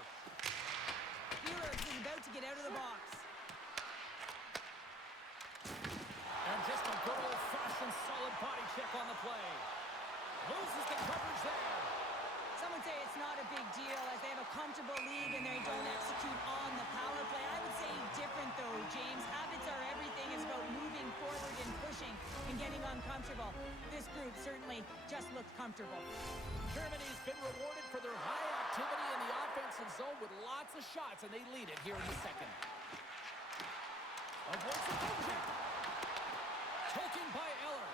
Felix is about to get out of the box. And just a good old-fashioned solid body check on the play. Loses the coverage there. Some would say it's not a big deal as they have a comfortable lead and they don't execute on the power play. I would say different, though, James. Habits are everything. It's about moving forward and pushing and getting uncomfortable. This group certainly just looked comfortable. Germany's been rewarded for their high activity in the offensive zone with lots of shots, and they lead it here in the second. Avoids the poke check. Taken by Eller.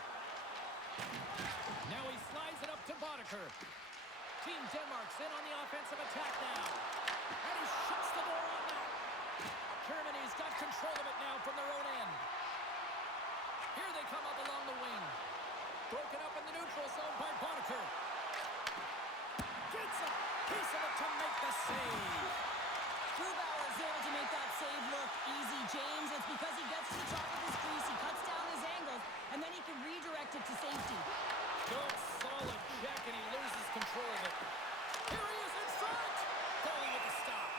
Now he slides it up to Boddicker. Team Denmark's in on the offensive attack now. And he shuts the door on that. Germany's got control of it now from their own end. Here they come up along the wing. Broken up in the neutral zone by Boddicker. Gets a piece of it to make the save. Grubauer is able to make that save look easy, James. It's because he gets to the top of his crease, he cuts down his angles, and then he can redirect it to safety. Good, solid check, and he loses control of it. Here he is in front! Goalie with the stop.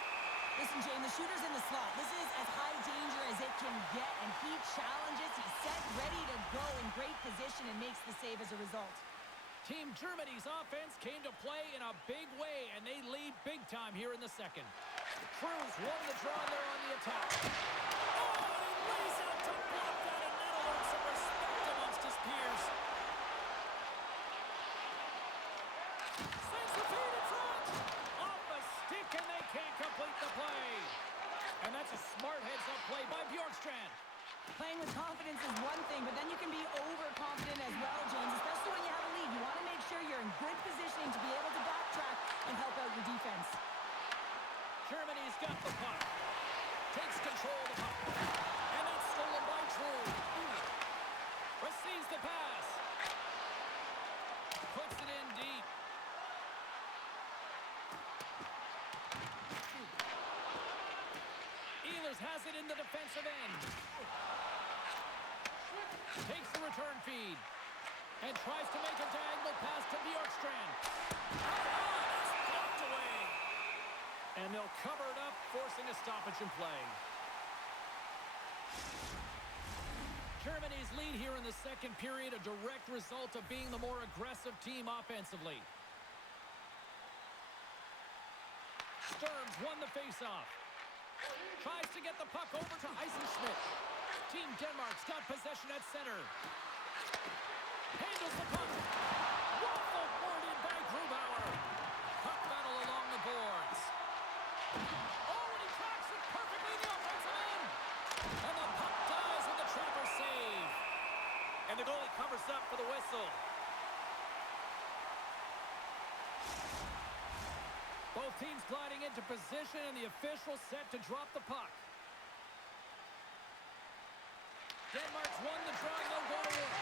Listen, James, the shooter's in the slot. This is as high danger as it can get, and he challenges. He's set, ready to go in great position, and makes the save as a result. Team Germany's offense came to play in a big way, and they lead big time here in the second. Cruz won the draw there on the attack. Oh, and he lays out to block that, and that'll earn some respect amongst his peers. Sends the feed in front. Off a stick, and they can't complete the play. And that's a smart heads-up play by Bjorkstrand. Playing with confidence is one thing, but then you can be overconfident as well, James, especially when you have a lead. You want to make sure you're in good positioning to be able to backtrack and help out your defense. Germany's got the puck. Takes control of the puck. And that's stolen by Drew. Receives the pass. Puts it in deep. Ehlers has it in the defensive end. Takes the return feed. And tries to make a diagonal pass to Bjorkstrand. That's blocked away. And they'll cover it up, forcing a stoppage in play. Germany's lead here in the second period, a direct result of being the more aggressive team offensively. Stearns won the faceoff. Tries to get the puck over to Eisenschmidt. Team Denmark's got possession at center. Handles the puck. Waffle boarded by Grubauer. Puck battle along the boards. Oh, and he tracks it perfectly in the offensive end. And the puck dies with the trapper save. And the goalie covers up for the whistle. Both teams gliding into position, and the official set to drop the puck. Denmark's won the draw, they'll go to work.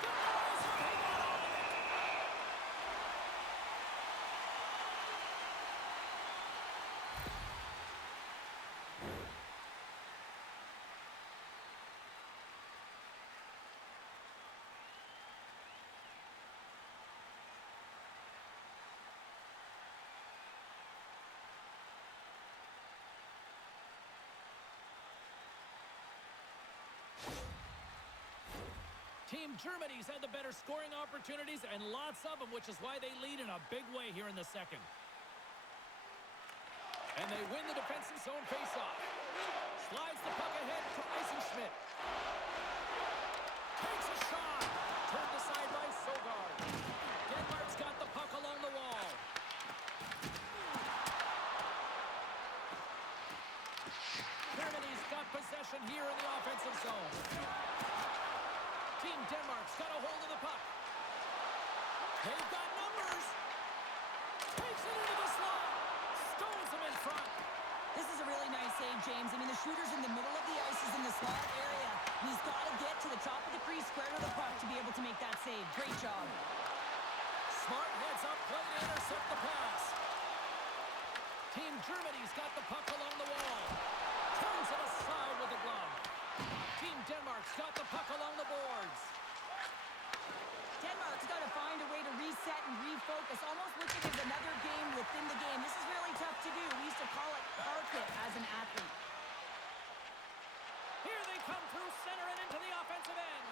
The boys are hanging on to it. Team Germany's had the better scoring opportunities, and lots of them, which is why they lead in a big way here in the second. And they win the defensive zone faceoff. Slides the puck ahead to Eisenschmidt. Takes a shot. Turned aside by Sogard. Denmark's got the puck along the wall. Germany's got possession here in the offensive zone. Team Denmark's got a hold of the puck. They've got numbers. Takes it into the slot. Stones him in front. This is a really nice save, James. I mean, the shooter's in the middle of the ice, is in the slot area. And he's got to get to the top of the crease, square to the puck to be able to make that save. Great job. Smart heads up play to intercept the pass. Team Germany's got the puck along the wall. Turns it aside with the glove. Team Denmark's got the puck along the boards. Denmark's got to find a way to reset and refocus. Almost look at it as another game within the game. This is really tough to do. We used to call it carpet as an athlete. Here they come through center and into the offensive end.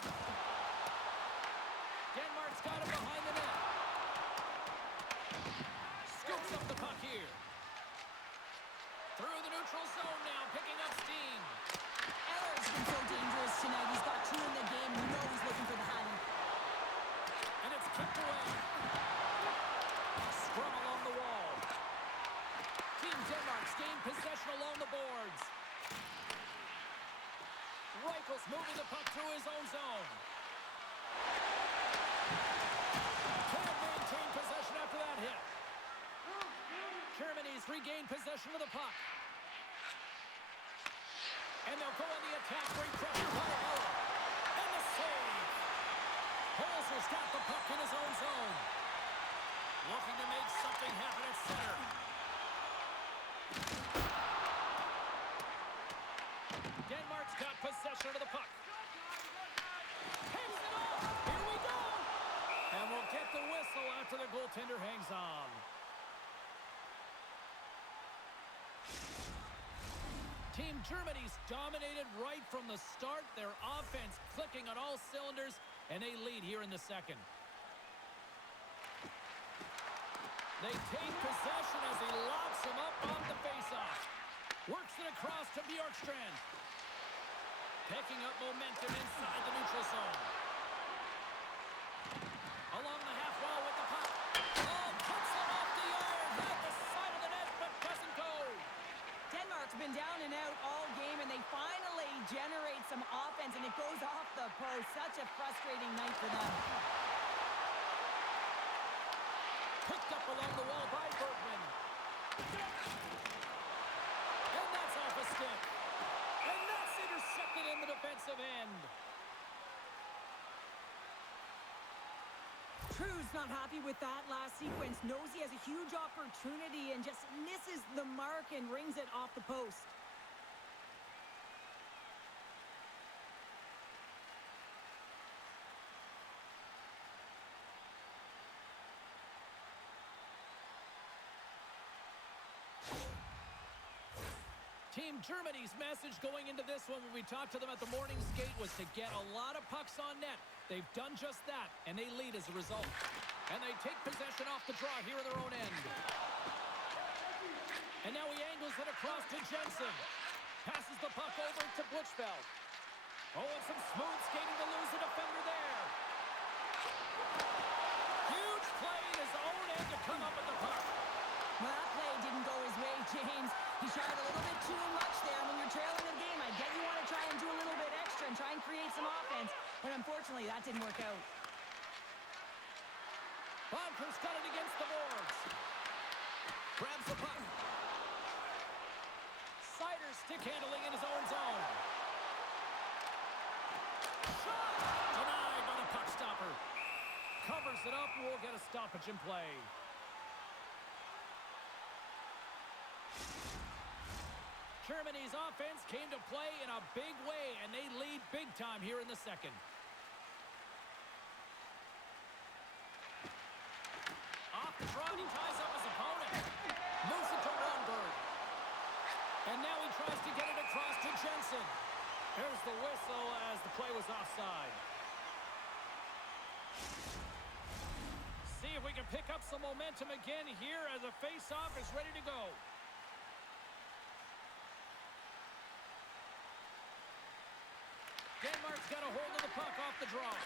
Denmark's got it behind the net. Scoops up the puck here. Through the neutral zone now, picking up steam. Eller's been so dangerous tonight. He's got two in the game. You know he's looking for the hattie. And it's kicked away. Scrum along the wall. Team Denmark's gained possession along the boards. Reichel's moving the puck through his own zone. Can't maintain possession after that hit. Germany's regained possession of the puck. And they'll go on the attack. Great pressure by Eller. And the save. Holzer's got the puck in his own zone. Looking to make something happen at center. Denmark's got possession of the puck. Takes it off. Here we go. And we'll get the whistle after the goaltender hangs on. Team Germany's dominated right from the start. Their offense clicking on all cylinders, and they lead here in the second. They take possession as he locks him up off the faceoff. Works it across to Bjorkstrand. Picking up momentum inside the neutral zone. Along the half wall with the puck. Oh, puts it off the iron. At the side of the net, but doesn't go. Denmark's been down and out all game, and they finally generate some offense, and it goes off the post. Such a frustrating night for them. Picked up along the wall by Bergman. And that's off a stick. And that's intercepted in the defensive end. True's not happy with that last sequence. Knows he has a huge opportunity and just misses the mark and rings it off the post. Team Germany's message going into this one when we talked to them at the morning skate was to get a lot of pucks on net. They've done just that, and they lead as a result. And they take possession off the draw here in their own end. And now he angles it across to Jensen. Passes the puck over to Butchfeld. Oh, and some smooth skating to lose the defender there. Huge play in his own end to come up with the puck. Well, that play didn't go his way, James. He tried a little bit too much there. When you're trailing the game, I get you want to try and do a little bit extra and try and create some offense. But unfortunately, that didn't work out. Bonker's got it against the boards. Grabs the puck. Sider stick handling in his own zone. Shot! Denied by the puck stopper. Covers it up. We'll get a stoppage in play. Germany's offense came to play in a big way, and they lead big time here in the second. Off the draw, he ties up his opponent. Moves it to Ronberg. And now he tries to get it across to Jensen. There's the whistle as the play was offside. See if we can pick up some momentum again here as the face-off is ready to go. Denmark's got a hold of the puck off the draw.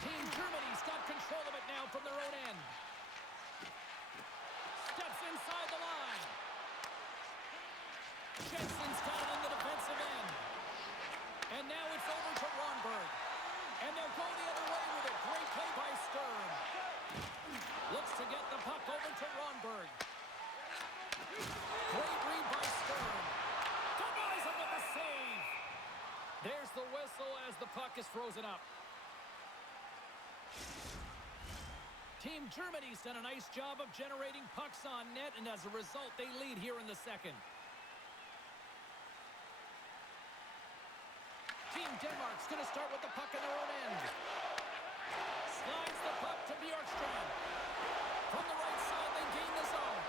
Team Germany's got control of it now from their own end. Steps inside the line. Jensen's got it in the defensive end. And now it's over to Ronberg. And they'll go the other way with a great play by Stern. Looks to get the puck over to Ronberg. Great read by Stern. Denies him with the save. There's the whistle as the puck is frozen up. Team Germany's done a nice job of generating pucks on net, and as a result, they lead here in the second. Team Denmark's going to start with the puck in their own end. Slides the puck to Bjorkstrand. From the right side, they gain the zone.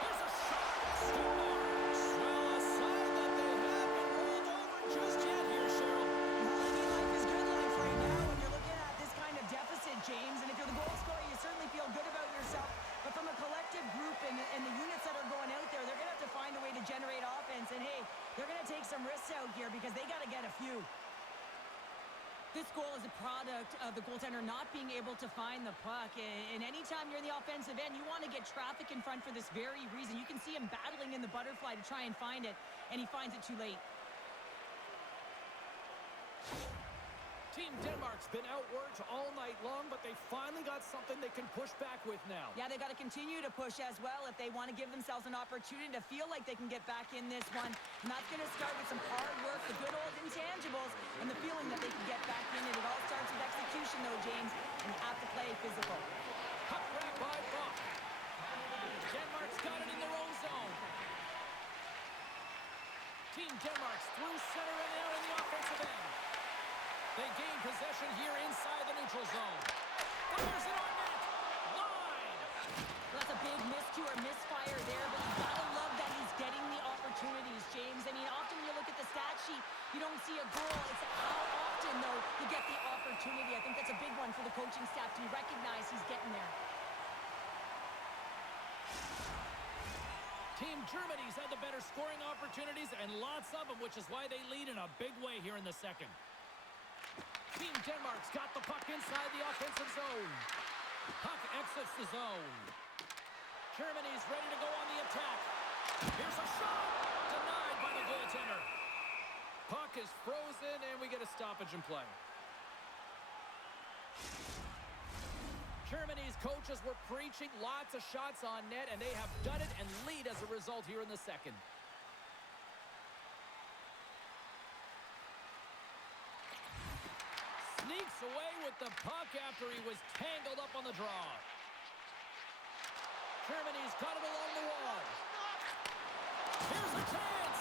There's a shot. Scores. Well, a sign that they haven't rolled over just yet here, Cheryl. Well, I mean, life is good life right now when you're looking at this kind of deficit, James. And if you're the goal scorer, you certainly feel good about yourself. But from a collective group and the units that are going out there, they're going to have to find a way to generate offense. And, hey, they're going to take some risks out here because they got to get a few. This goal is a product of the goaltender not being able to find the puck. And anytime you're in the offensive end, you want to get traffic in front for this very reason. You can see him battling in the butterfly to try and find it, and he finds it too late. Team Denmark's been outworked all night long, but they finally got something they can push back with now. Yeah, they got to continue to push as well if they want to give themselves an opportunity to feel like they can get back in this one. And that's going to start with some hard work, the good old intangibles, and the feeling that they can get back in it. It all starts with execution, though, James, and you have to play physical. Puck grab by Buck. Denmark's got it in their own zone. Team Denmark's through center and out in the offensive end. They gain possession here inside the neutral zone. Fires it on net. Line. Well, that's a big miscue or misfire there, but you gotta love that he's getting the opportunities, James. I mean, often when you look at the stat sheet, you don't see a goal. It's how often, though, you get the opportunity. I think that's a big one for the coaching staff to recognize he's getting there. Team Germany's had the better scoring opportunities and lots of them, which is why they lead in a big way here in the second. Team Denmark's got the puck inside the offensive zone. Puck exits the zone. Germany's ready to go on the attack. Here's a shot. Denied by the goaltender. Puck is frozen, and we get a stoppage in play. Germany's coaches were preaching lots of shots on net, and they have done it and lead as a result here in the second. Sneaks away with the puck after he was tangled up on the draw. Germany's got it along the wall. Here's a chance,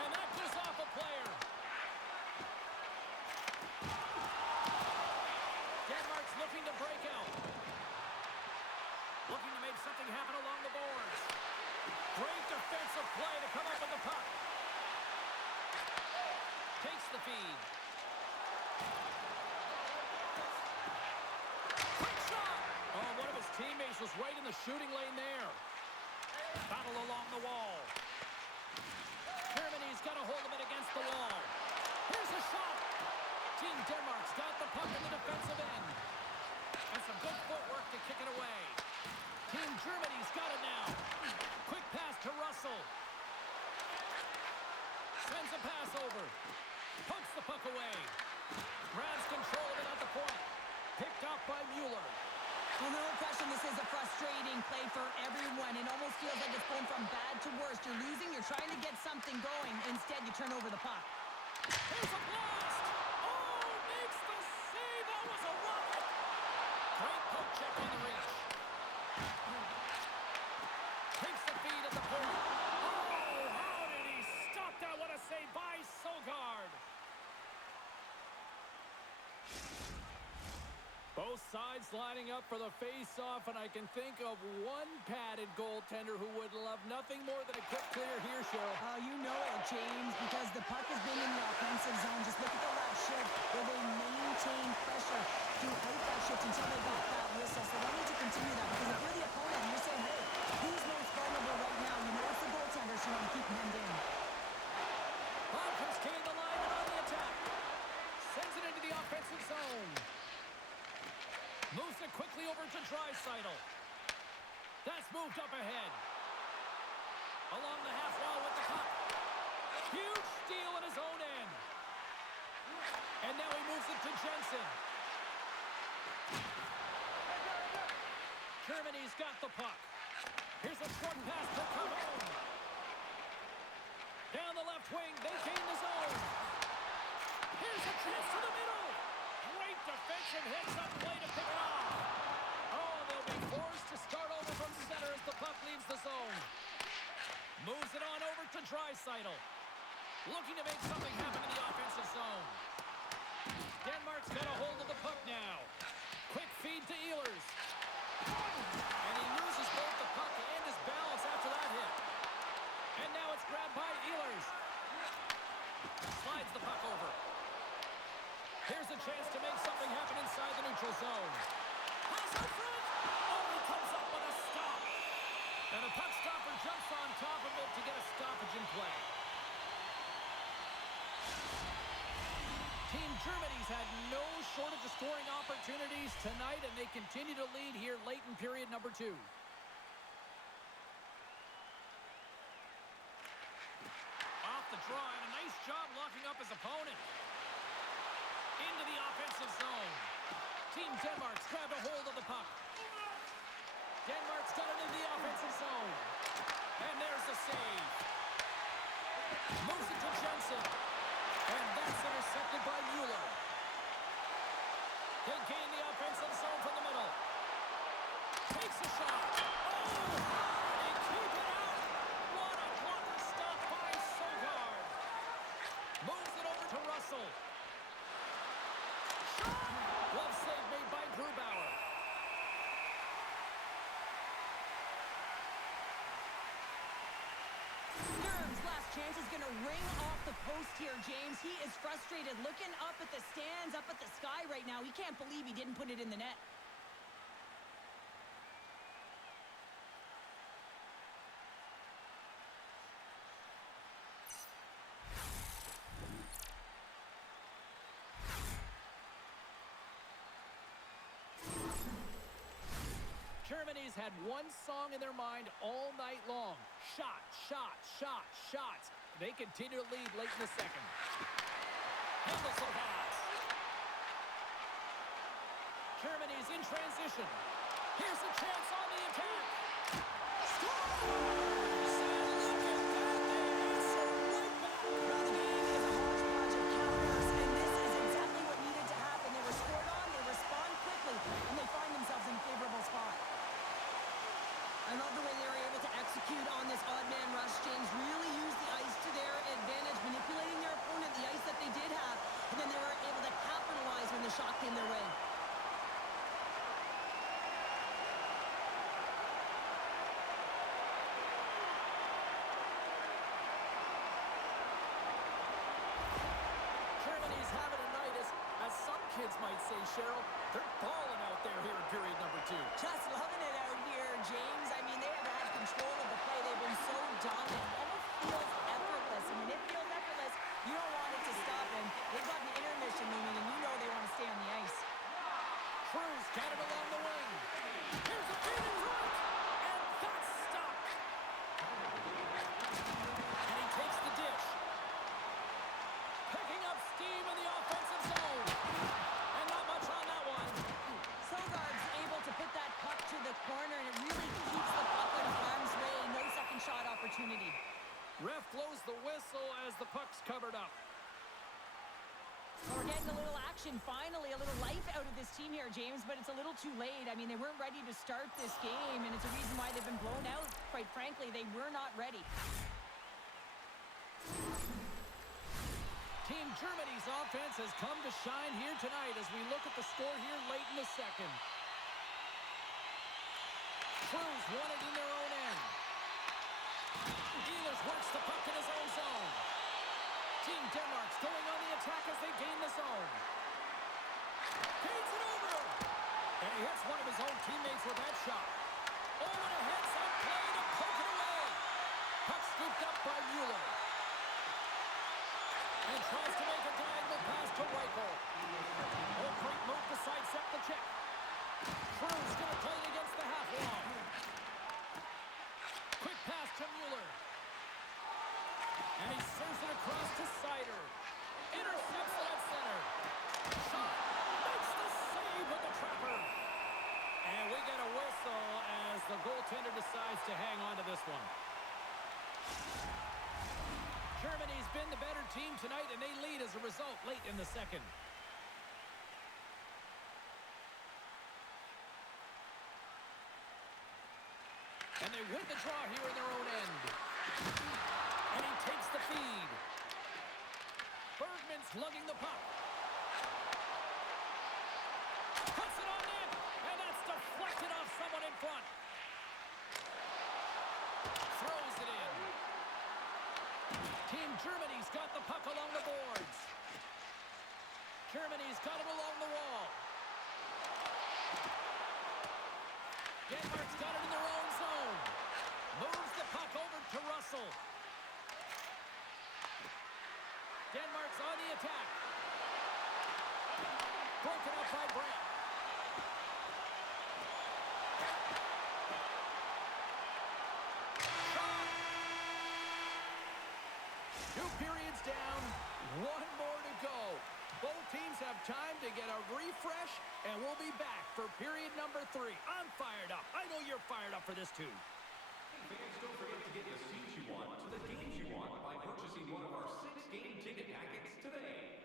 and that goes off a player. Denmark's looking to break out. Looking to make something happen along the boards. Great defense. defensive play to come up with the puck. Takes the feed. Quick shot! Oh, one of his teammates was right in the shooting lane there. Battle along the wall. Germany's got a hold of it against the wall. Here's a shot. Team Denmark's got the puck in the defensive end. And some good footwork to kick it away. Team Germany's got it now. Quick pass to Russell. Sends a pass over. Pokes the puck away. Grabs control of it at the point. Picked up by Mueller. Well, no question, this is a frustrating play for everyone. It almost feels like it's going from bad to worse. You're losing, you're trying to get something going. Instead, you turn over the puck. There's a blast! Oh, makes the save! That was a rocket! Great poke check on the reach. Takes the feed at the point. Oh, how did he stop that? What a save by Sogard! Both sides lining up for the face-off, and I can think of one padded goaltender who would love nothing more than a quick clear here, Cheryl. Oh, you know it, James, because the puck has been in the offensive zone. Just look at the last shift where they maintain pressure throughout that shift until they got that whistle. So they need to continue that, because if you're the opponent and you're saying, hey, who's most vulnerable right now? You know it's the goaltender, so you want to keep him hemmed in. Bobcats gain the line and on the attack. Sends it into the offensive zone. Moves it quickly over to Draisaitl. That's moved up ahead. Along the half wall with the puck. Huge steal at his own end. And now he moves it to Jensen. Germany's got the puck. Here's a short pass to Carbone. Down the left wing, they gain the zone. Here's a chance to the middle. Great defensive hits up play to pick it off. Oh, they'll be forced to start over from center as the puck leaves the zone. Moves it on over to Draisaitl. Looking to make something happen in the offensive zone. Denmark's got a hold of the puck now. Quick feed to Ehlers. And he loses both the puck and his balance after that hit. And now it's grabbed by Ehlers. Slides the puck over. Here's a chance to make something happen inside the neutral zone. Pass in front! Oh, he comes up with a stop. And the puck stopper jumps on top of it to get a stoppage in play. Team Germany's had no shortage of scoring opportunities tonight, and they continue to lead here late in period number 2. Off the draw, and a nice job locking up his opponent. Into the offensive zone. Team Denmark's grabbed a hold of the puck. Denmark's got it into the offensive zone. And there's the save. Moves it to Jensen. And that's intercepted by Mueller. They gain the offensive zone from the middle. Takes a shot. Oh, they keep it out. What a blocker stop by Sogard. Moves it over to Russell. Glove save made by Grubauer. Sturm's last chance is going to ring off the post here, James. He is frustrated, looking up at the stands, up at the sky right now. He can't believe he didn't put it in the net. Germany's had one song in their mind all night long. Shot, shot, shot, shots. They continue to lead late in the second. Handles the pass. Germany's in transition. Here's a chance on the attack. Scores! And look at that. They answer right back. Well, the game is a hodgepodge of counters, and this is exactly what needed to happen. They were scored on, they respond quickly, and they find themselves in a favorable spot. I love the way they were able to execute on this odd man rush, James. Really used the ice to their advantage, manipulating their opponent, the ice that they did have, and then they were able to capitalize when the shot came their way. kids might say, Cheryl. They're balling out there here in period number 2. Just loving it out here, James. I mean, they have had control of the play. They've been so dominant. It almost feels effortless. And when it feels effortless, you don't want it to stop. And they've got an intermission looming, and you know they want to stay on the ice. Cruz got it along the wing. Here's a beating right, and that's stopped. And he takes the dish. Picking up steam in the offensive zone. And not much on that one. Sogard's able to put that puck to the corner, and it really keeps the puck out of harm's way. No second shot opportunity. Ref blows the whistle as the puck's covered up. We're getting a little action, finally, a little life out of this team here, James, but it's a little too late. I mean, they weren't ready to start this game, and it's a reason why they've been blown out. Quite frankly, they were not ready. Team Germany's offense has come to shine here tonight as we look at the score here late in the second. Cruz won it in their own end. Ehlers works the puck in his own zone. Team Denmark's going on the attack as they gain the zone. Feeds it over. And he hits one of his own teammates with that shot. Oh, and a heads-up play to poke it away. Puck scooped up by Mueller. And tries to make a diagonal pass to Reichel. Oh, great move to sidestep the check. Cruz going to play it against the half wall. Quick pass to Mueller. And he serves it across to Sider. Intercepts it at center. Shot. Makes the save with the trapper. And we get a whistle as the goaltender decides to hang on to this one. Germany's been the better team tonight, and they lead as a result late in the second. And they win the draw here in their own end. And he takes the feed. Bergman's lugging the puck. Puts it on net, and that's deflected off someone in front. Throws it in. Team Germany's got the puck along the boards. Germany's got it along the wall. Denmark's got it in their own zone. Moves the puck over to Russell. Denmark's on the attack. Broken up by Brandt. Two periods down, one more to go. Both teams have time to get a refresh, and we'll be back for period number 3. I'm fired up. I know you're fired up for this too. Fans, don't forget to get the seats you want to the games you want by purchasing one of our 6-game ticket packets today.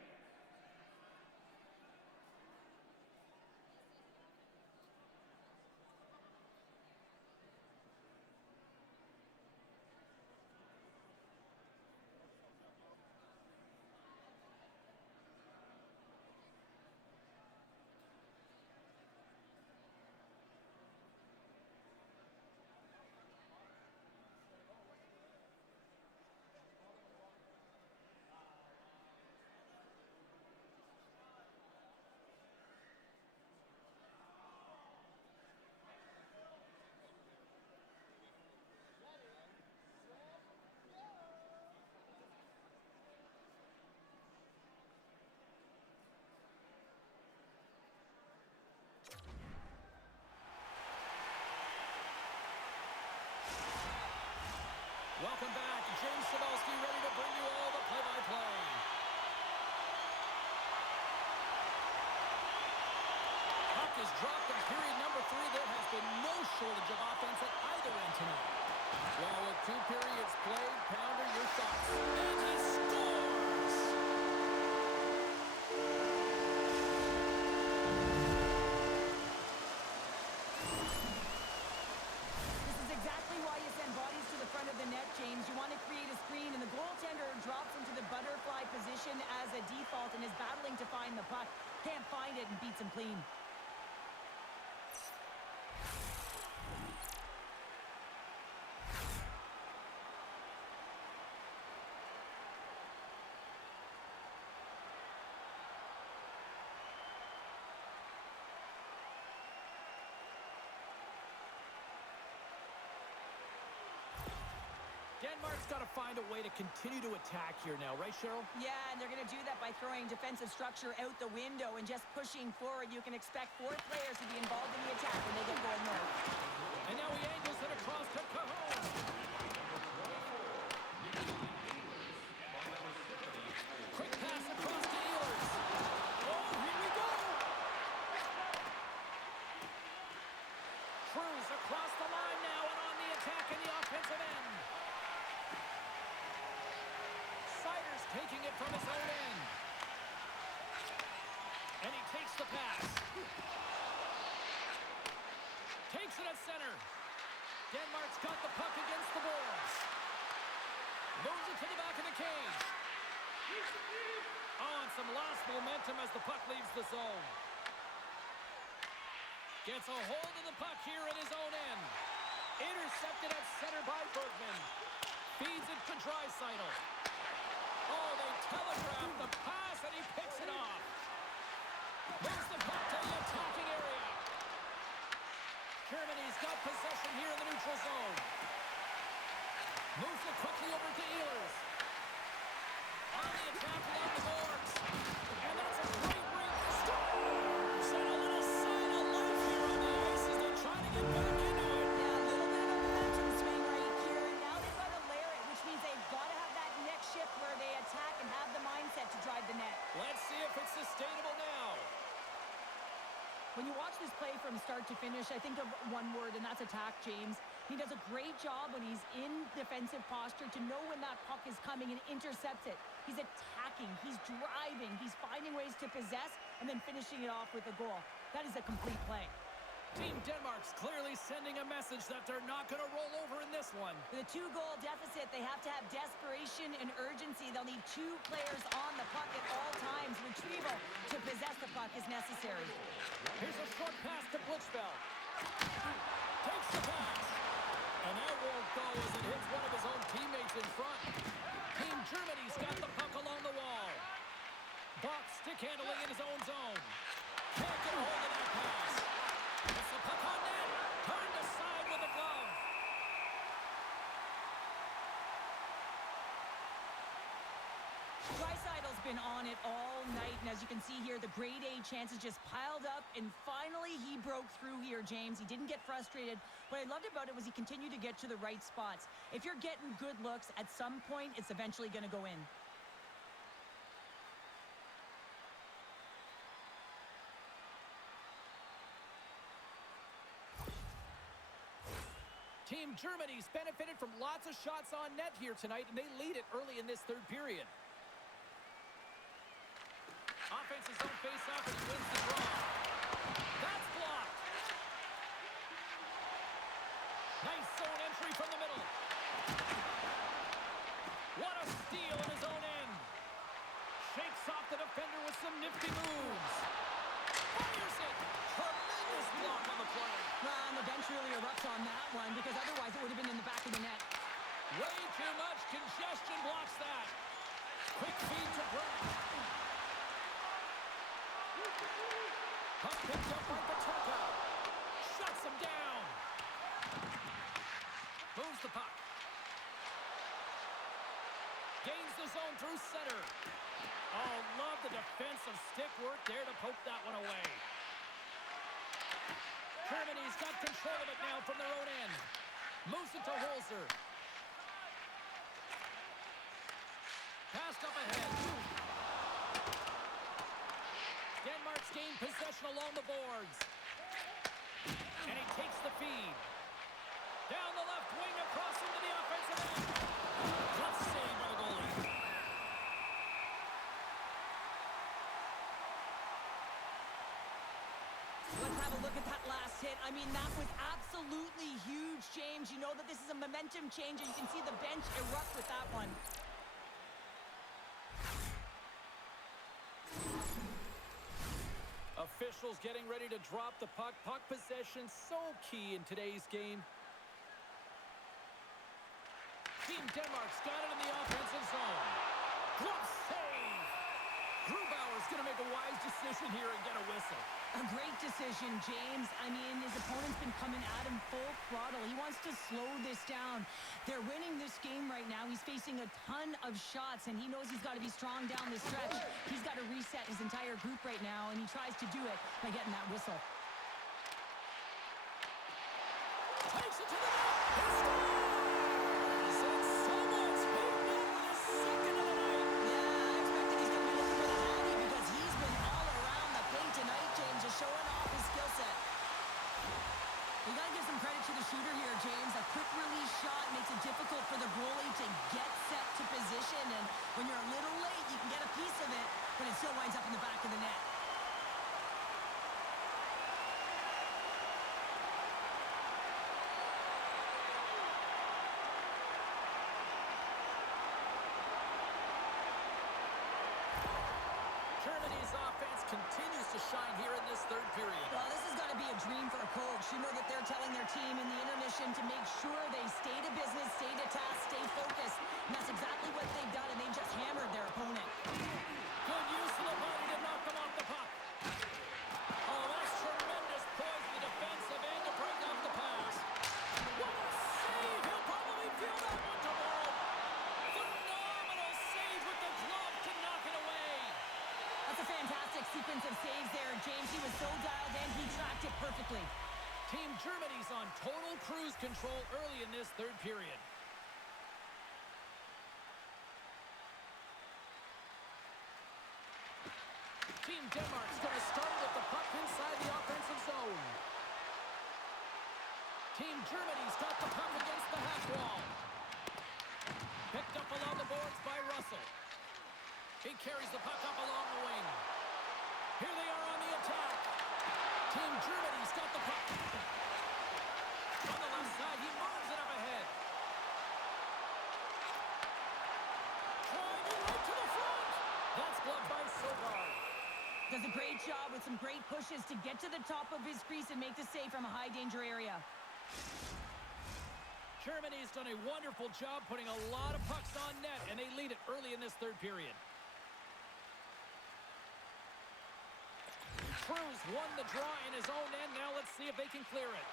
Welcome back. James Cebulski ready to bring you all the play-by-play. Puck is dropped in period number 3. There has been no shortage of offense at either end tonight. Well, with 2 periods played, Pounder, your thoughts? And he scores! This is exactly why you send bodies to the front of the net, James. You want to create a screen, and the goaltender drops into the butterfly position as a default and is battling to find the puck. Can't find it and beats him clean. Denmark's got to find a way to continue to attack here now, right, Cheryl? Yeah, and they're going to do that by throwing defensive structure out the window and just pushing forward. You can expect 4 players to be involved in the attack when they get going north. And now he angles it across to Cajon. Quick pass across to Ehlers. Oh, here we go. Cruz across the line now and on the attack in the offensive end. Siders taking it from his own end. And he takes the pass. Takes it at center. Denmark's got the puck against the boards. Moves it to the back of the cage. Oh, and some lost momentum as the puck leaves the zone. Gets a hold of the puck here at his own end. Intercepted at center by Bergman. Feeds it to Draisaitl. Oh, they telegraph the pass, and he picks it off. Moves the puck to the attacking area. Germany's got possession here in the neutral zone. Moves it quickly over to Ehlers. On the attack along the boards. And that's a great ring. Scores! And a little sign of life here on the ice as they try to get back into it. Yeah, a little bit of a momentum swing right here. And now they've got to layer it, which means they've got to have that next shift where they attack and have the mindset to drive the net. Let's see if it's sustainable now. When you watch this play from start to finish, I think of one word, and that's attack, James. He does a great job when he's in defensive posture to know when that puck is coming and intercepts it. He's attacking, he's driving, he's finding ways to possess, and then finishing it off with a goal. That is a complete play. Team Denmark's clearly sending a message that they're not going to roll over in this one. With a 2-goal deficit, they have to have desperation and urgency. They'll need 2 players on the puck at all times. Retrieval to possess the puck is necessary. Here's a short pass to Blitzfeld. Takes the pass. And that won't go as it hits one of his own teammates in front. Team Germany's got the puck along the wall. Bach stick handling in his own zone. Can't get a hold of that pass. It's the puck on net. Turned aside with a glove. Draisaitl's been on it all night, and as you can see here, the grade A chances just piled up, and finally he broke through here, James. He didn't get frustrated. What I loved about it was he continued to get to the right spots. If you're getting good looks, at some point, it's eventually going to go in. Team Germany's benefited from lots of shots on net here tonight, and they lead it early in this third period. Offense's own face-off, and he wins the draw. That's blocked. Nice zone entry from the middle. What a steal in his own end. Shakes off the defender with some nifty moves. Fires it. Tremendous block on the play. Well, and the bench really erupts on that one, because otherwise it would have been in the back of the net. Way too much congestion blocks that. Quick feed to Brett. Puck picked up by Paterka. Shuts him down. Moves the puck. Gains the zone through center. Oh, love the defensive stick work there to poke that one away. Germany's got control of it now from their own end. Moves it to Holzer. Passed up ahead. Denmark's gained possession along the boards. And he takes the feed. Down the left wing across into the offensive end. Good save by the goalie. Let's have a look at that last hit. I mean, that was absolutely huge, James. You know that this is a momentum changer. You can see the bench erupt with that one. Officials getting ready to drop the puck. Puck possession so key in today's game. Team Denmark's got it in the offensive zone. Glove save. Grubauer's going to make a wise decision here and get a whistle. A great decision, James. I mean, his opponent's been coming at him full throttle. He wants to slow this down. They're winning this game right now. He's facing a ton of shots, and he knows he's got to be strong down the stretch. He's got to reset his entire group right now, and he tries to do it by getting that whistle. Takes it to the net. He scores! And someone's beaten him with his second of the night. Yeah, I expected he's going to be looking for the hattie because he's been all around the paint tonight, James, just showing off his skill set. You got to give some credit to the shooter here, James. A quick release shot makes it difficult for the goalie to get set to position, and when you're a little late, you can get a piece of it, but it still winds up in the back of the net. Germany's offense continues to shine here in this third period. Well, this has got to be a dream for a coach. You know that they're telling their team in the intermission to make sure they stay to business, stay to task, stay focused. And that's exactly what they've done, and they just hammered their opponent. Good use of the body to knock them off the puck. Oh, that's tremendous poise in the defensive end to break off the pass. What a save! He'll probably feel that one tomorrow. Phenomenal save with the glove to knock it away. That's a fantastic sequence of saves there, James. He was so dialed in, he tracked it perfectly. Team Germany's on total cruise control early in this third period. Team Denmark's going to start with the puck inside the offensive zone. Team Germany's got the puck against the half wall. Picked up along the boards by Russell. He carries the puck up along the wing. Here they are on the attack. Team Germany's got the puck. On the left side, he moves it up ahead. Driving right to the front. That's blocked by Sogard. Does a great job with some great pushes to get to the top of his crease and make the save from a high-danger area. Germany's done a wonderful job putting a lot of pucks on net, and they lead it early in this third period. Cruz won the draw in his own end. Now let's see if they can clear it.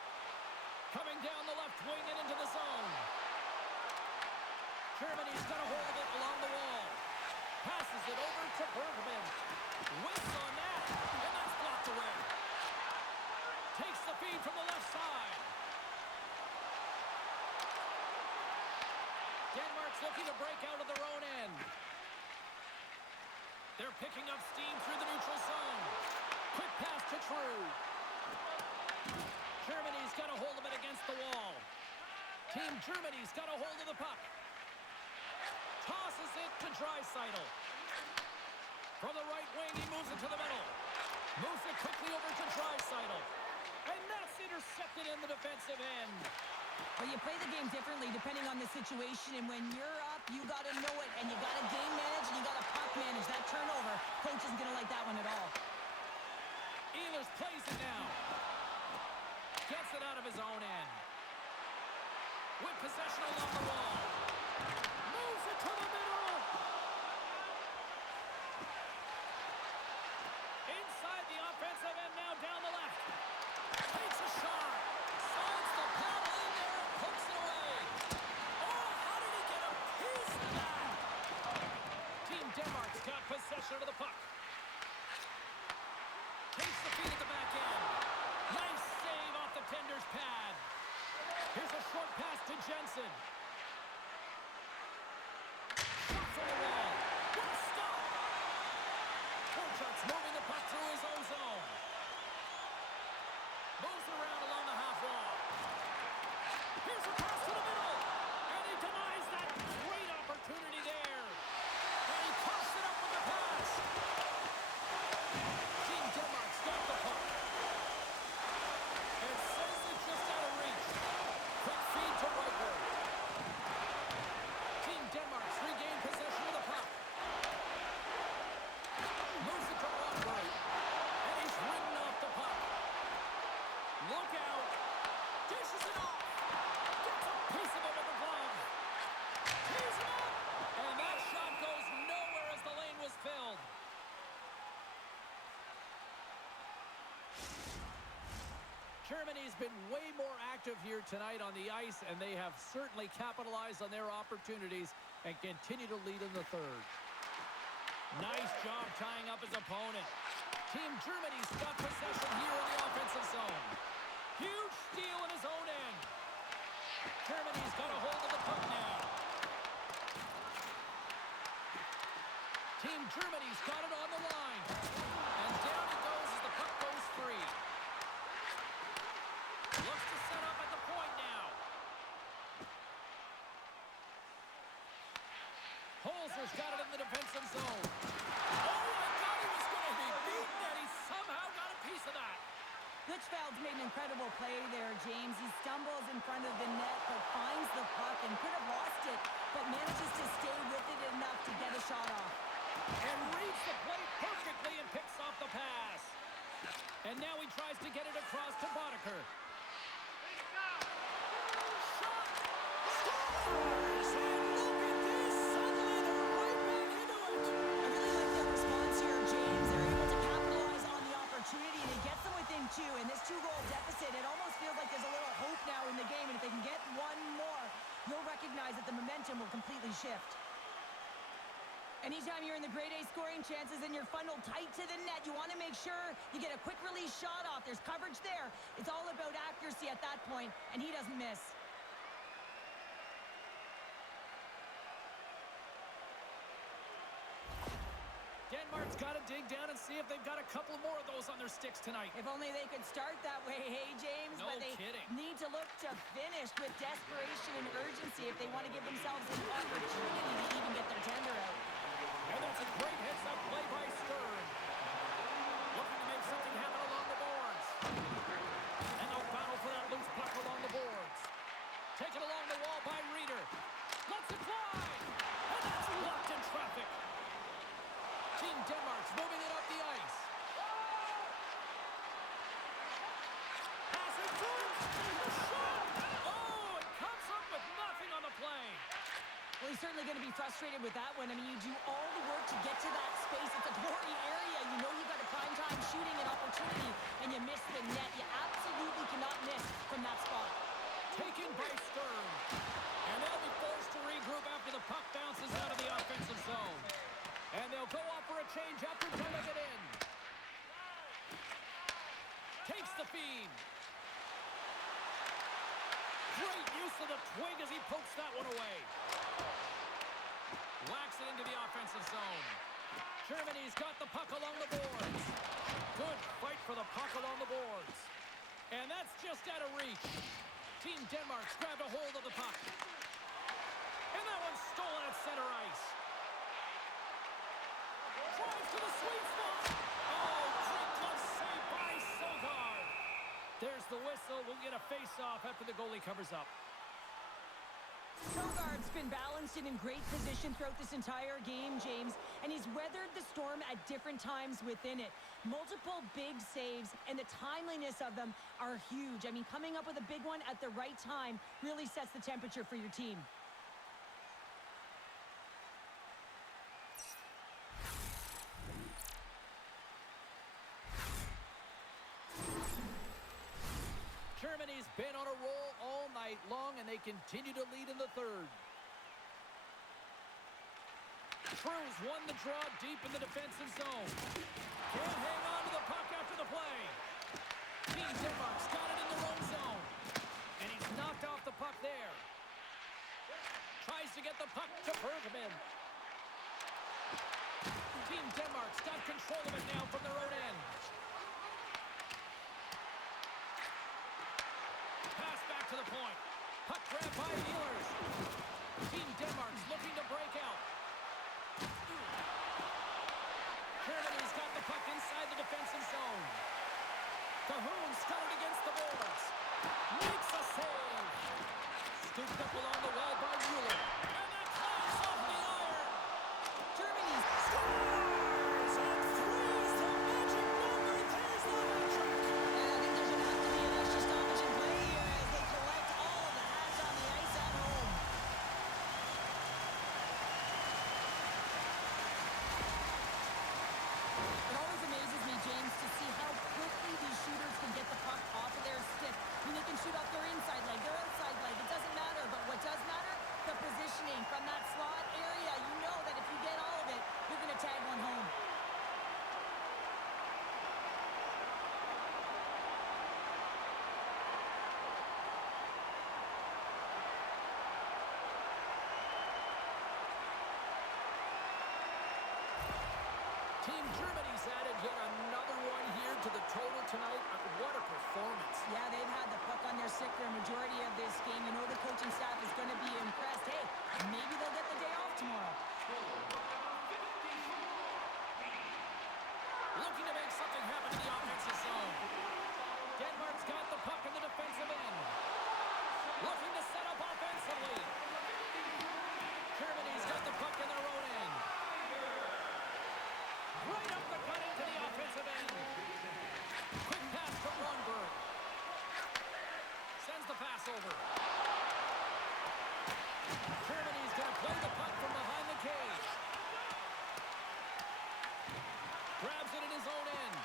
Coming down the left wing and into the zone. Germany's got a hold of it along the wall. Passes it over to Bergman. Whiffs on that, and that's blocked away. Takes the feed from the left side. Denmark's looking to break out of their own end. They're picking up steam through the neutral zone. Quick pass to True. Germany's got a hold of it against the wall. Team Germany's got a hold of the puck. Tosses it to Draisaitl. From the right wing, he moves it to the middle. Moves it quickly over to Draisaitl. And that's intercepted in the defensive end. Well, you play the game differently depending on the situation, and when you're up, you got to know it, and you got to game manage, and you got to puck manage. That turnover, coach isn't going to like that one at all. Ehlers plays it now. Gets it out of his own end. With possession along the wall. Moves it to the middle. Inside the offensive end now down the left. Takes a shot. Slides the paddle in there and hooks it away. Oh, how did he get a piece of that? Team Denmark's got possession of the puck. Takes the feed at the back end. Nice save off the tender's pad. Here's a short pass to Jensen. Shot from the wall. What a stop! Korchak's moving the puck through his own zone. Moves it around along the half wall. Here's a pass to the middle. And he denies that great opportunity there. And he coughs it up with the pass. Team Denmark's got the puck. And sends it just out of reach. Quick feed to Riker. Germany's been way more active here tonight on the ice, and they have certainly capitalized on their opportunities and continue to lead in the third. Nice job tying up his opponent. Team Germany's got possession here in the offensive zone. Huge steal in his own end. Germany's got a hold of the puck now. Team Germany's got it on the line. And down it goes as the puck goes free. Looks to set up at the point now. Holzer's got it in the defensive zone. Oh, I thought he was going to be beaten, and he somehow got a piece of that. Litchfeld's made an incredible play there, James. He stumbles in front of the net, but finds the puck and could have lost it, but manages to stay with it enough to get a shot off. And reads the play perfectly and picks off the pass. And now he tries to get it across to Boddicker. Shot! Scores! And look at this! Suddenly they're right back into it! I really like their response here, James. They're able to capitalize on the opportunity, and it gets them within two. In this two-goal deficit, it almost feels like there's a little hope now in the game, and if they can get one more, you'll recognize that the momentum will completely shift. Anytime you're in the grade A scoring chances and you're funneled tight to the net, you want to make sure you get a quick release shot off. There's coverage there. It's all about accuracy at that point, and he doesn't miss. Denmark's got to dig down and see if they've got a couple more of those on their sticks tonight. If only they could start that way, hey, James? No but they kidding. need to look to finish with desperation and urgency if they want to give themselves an opportunity to even get their tender out. And that's a great heads-up play by Stern. Looking to make something happen along the boards. And they'll battle for that loose puck along the boards. Taken along the wall by Reeder. Lets it fly! And that's blocked in traffic. Team Denmark's moving it up the ice. Pass it through. The shot! Oh, it comes up with nothing on the play. Well, he's certainly going to be frustrated with that one. I mean, you do all the work to get to that space. It's a glory area. You know you've got a prime-time shooting and opportunity, and you miss the net. You absolutely cannot miss from that spot. Taken by Stern. And they'll be forced to regroup after the puck bounces out of the offensive zone. And they'll go up for a change after pulling it in. Takes the feed. Great use of the twig as he pokes that one away. Whacks it into the offensive zone. Germany's got the puck along the boards. Good fight for the puck along the boards. And that's just out of reach. Team Denmark's grabbed a hold of the puck. And that one's stolen at center ice. Drives to the sweet spot. Oh, great glove save by Sogard. There's the whistle. We'll get a face-off after the goalie covers up. Sogard's been balanced and in great position throughout this entire game, James, and he's weathered the storm at different times within it. Multiple big saves, and the timeliness of them are huge. I mean, coming up with a big one at the right time really sets the temperature for your team. Germany's been on a roll all night long, and they continue to lead in the third. Cruz won the draw deep in the defensive zone. Can't hang on to the puck after the play. Team Denmark's got it in their own zone. And he's knocked off the puck there. Tries to get the puck to Bergman. Team Denmark's got control of it now from their own end. Pass back to the point. Puck grab by Ehlers. Team Denmark's looking to break out. Germany's got the puck inside the defensive zone. Cahoon's got it against the boards. Makes a save. Scooped up along the wall by Mueller. And that climbs off the iron. Germany's Scores and threes the magic number. There's the hat trick. And I think there's going to have to be an extra stoppage in play here as they collect all of the hats on the ice at home. It always amazes me, James, to see how quickly these shooters can get the puck off of their stick Team Germany's added yet another one here to the total tonight. What a performance. Yeah, they've had the puck on their stick for a majority of this game. You know the coaching staff is going to be impressed. Hey, maybe they'll get the day off tomorrow. Looking to make something happen in the offensive zone. Denmark's got the puck in the defensive end. Looking to set up offensively. Germany's got the puck in their own end. Right up the gut into the offensive end. Quick pass from Lundberg. Sends the pass over. Germany's going to play the puck from behind the cage. Grabs it in his own end.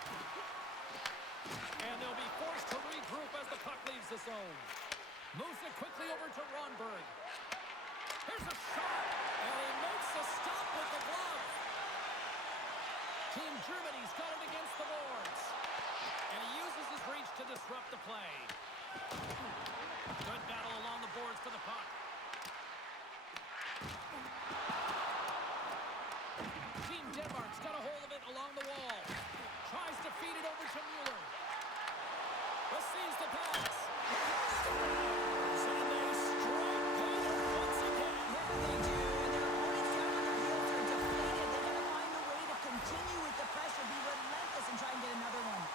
And they'll be forced to regroup as the puck leaves the zone. Moves it quickly over to Ronberg. Here's a shot. And he makes a stop with the glove. Team Germany's got it against the boards. And he uses his reach to disrupt the play. Good battle along the boards for the puck. Team Denmark's got a hold of it along the wall. Tries to feed it over to Mueller. Receives the pass. And they strike goal once again. Yeah, they do. And their opponents down on their heels are deflated. They got to find a way to continue with the pressure, be relentless, and try and get another one.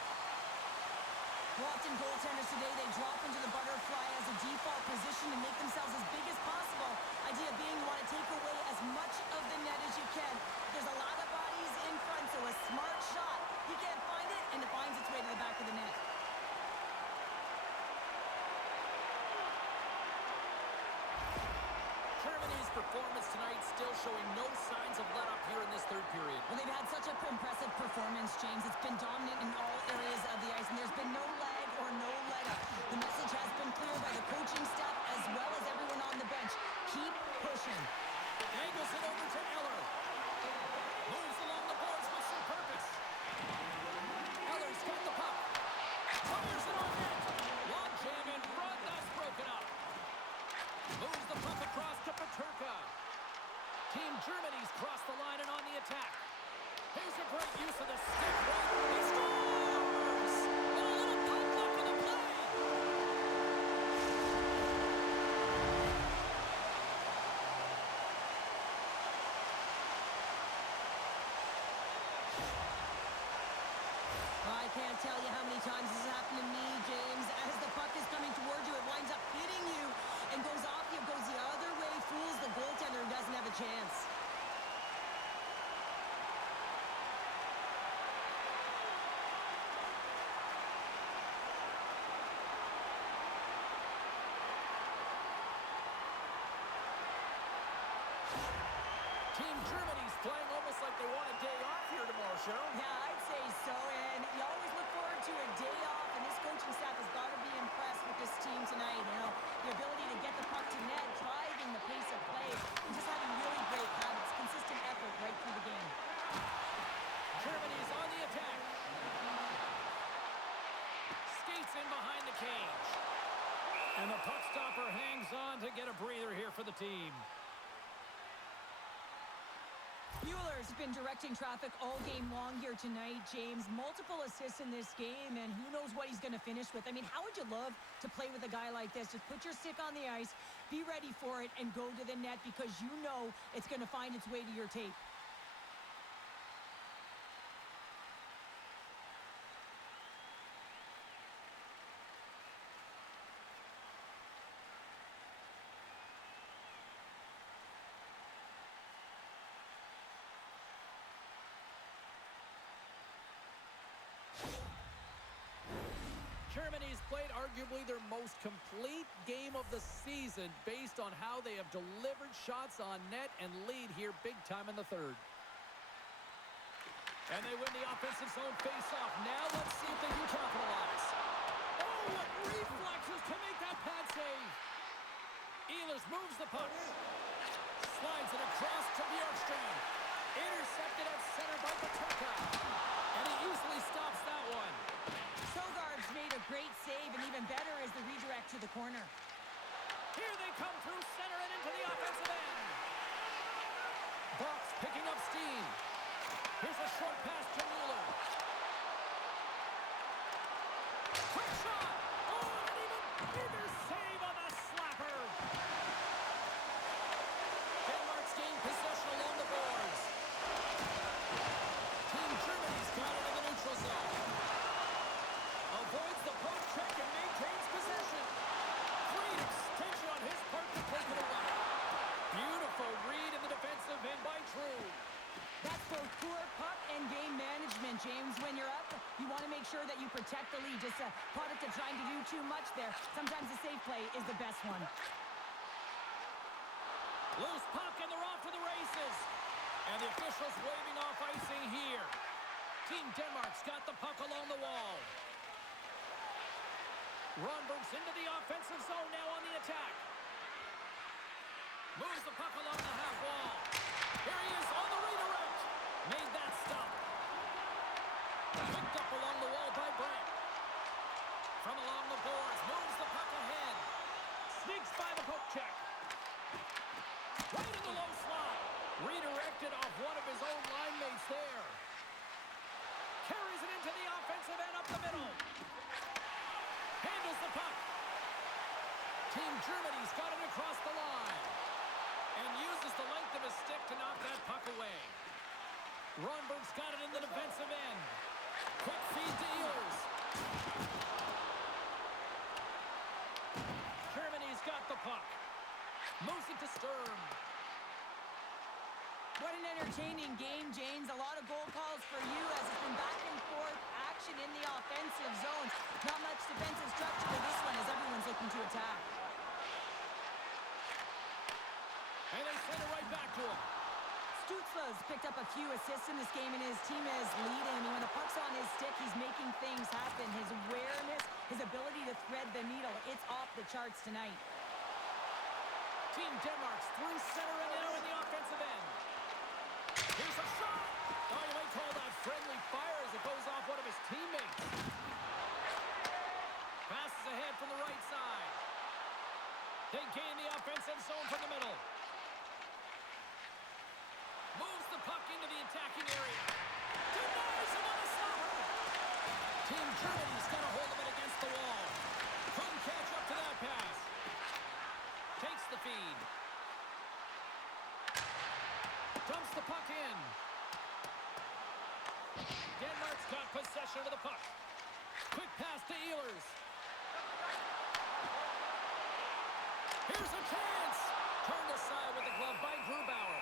Often goaltenders today, they drop into the butterfly as a default position to make themselves as big as possible. Idea being you want to take away as much of the net as you can. There's a lot of bodies in front, so a smart shot. He can't find it, and it finds its way to the back of the net. Germany's performance tonight still showing no signs of let up here in this third period. Well, they've had such an impressive performance, James. It's been dominant in all areas of the ice, and there's been no lag or no let-up. The message has been clear by the coaching staff as well as everyone on the bench. Keep pushing. Angles it over to Eller. Moves along the boards with some purpose. Eller's got the puck. Fires it on net. Long jam in front. That's broken up. Moves the puck across to Peterka. Team Germany's crossed the line and on the attack. Here's a great use of the stick. He scores! And a little puck luck in the play. I can't tell you how many times this has happened to me, James. As the puck is coming towards you, it winds up hitting you and goes off you, goes the other way, fools the goaltender and doesn't have a chance. Team Germany's playing almost like they want a day off here tomorrow, Cheryl. Yeah, I'd say so, and you always look forward to a day off, and this coaching staff has got to be impressed with this team tonight. You know, the ability to get the puck to net, driving the pace of play, and just having really great habits, consistent effort right through the game. Germany's on the attack. Skates in behind the cage. And the puck stopper hangs on to get a breather here for the team. Mueller's been directing traffic all game long here tonight, James. Multiple assists in this game, and who knows what he's going to finish with. I mean, how would you love to play with a guy like this? Just put your stick on the ice, be ready for it, and go to the net because you know it's going to find its way to your tape. Germany's played arguably their most complete game of the season based on how they have delivered shots on net and lead here big time in the third. And they win the offensive zone face-off. Now let's see if they can capitalize. Oh, what reflexes to make that pad save. Ehlers moves the puck. Slides it across to Bjorkstrand. Intercepted at center by Peterka. And he easily stops that one. Sogard's made a great save, and even better is the redirect to the corner. Here they come through center and into the offensive end. Bucks picking up steam. Here's a short pass That's both poor puck and game management, James. When you're up, you want to make sure that you protect the lead. Just a product of trying to do too much there. Sometimes a safe play is the best one. Loose puck, and they're off to the races. And the officials waving off icing here. Team Denmark's got the puck along the wall. Ronberg's into the offensive zone now on the attack. Moves the puck along the half wall. Here he is on the redirect. Made that stop. Picked up along the wall by Brent. From along the boards, moves the puck ahead. Sneaks by the poke check. Right in the low slot. Redirected off one of his own line mates there. Carries it into the offensive end up the middle. Handles the puck. Team Germany's got it across the line. And uses the length of his stick to knock that puck away. Ronberg's got it in the defensive end. Quick feed to Ehlers. Germany's got the puck. Moves it to Sturm. What an entertaining game, James. A lot of goal calls for you as it's been back and forth action in the offensive zones. Not much defensive structure to this one as everyone's looking to attack. And they send it right back to him. Stützle's picked up a few assists in this game, and his team is leading. I mean, when the puck's on his stick, he's making things happen. His awareness, his ability to thread the needle, it's off the charts tonight. Team Denmark's through center and now in the offensive end. Here's a shot. Oh, you might call that friendly fire as it goes off one of his teammates. Passes ahead from the right side. They gain the offensive zone from the middle. Moves the puck into the attacking area. Denies him on a stopper. Team Germany's got a hold of it against the wall. Couldn't catch up to that pass. Takes the feed. Dumps the puck in. Denmark's got possession of the puck. Quick pass to Ehlers. Here's a chance. Turned aside with the glove by Grubauer.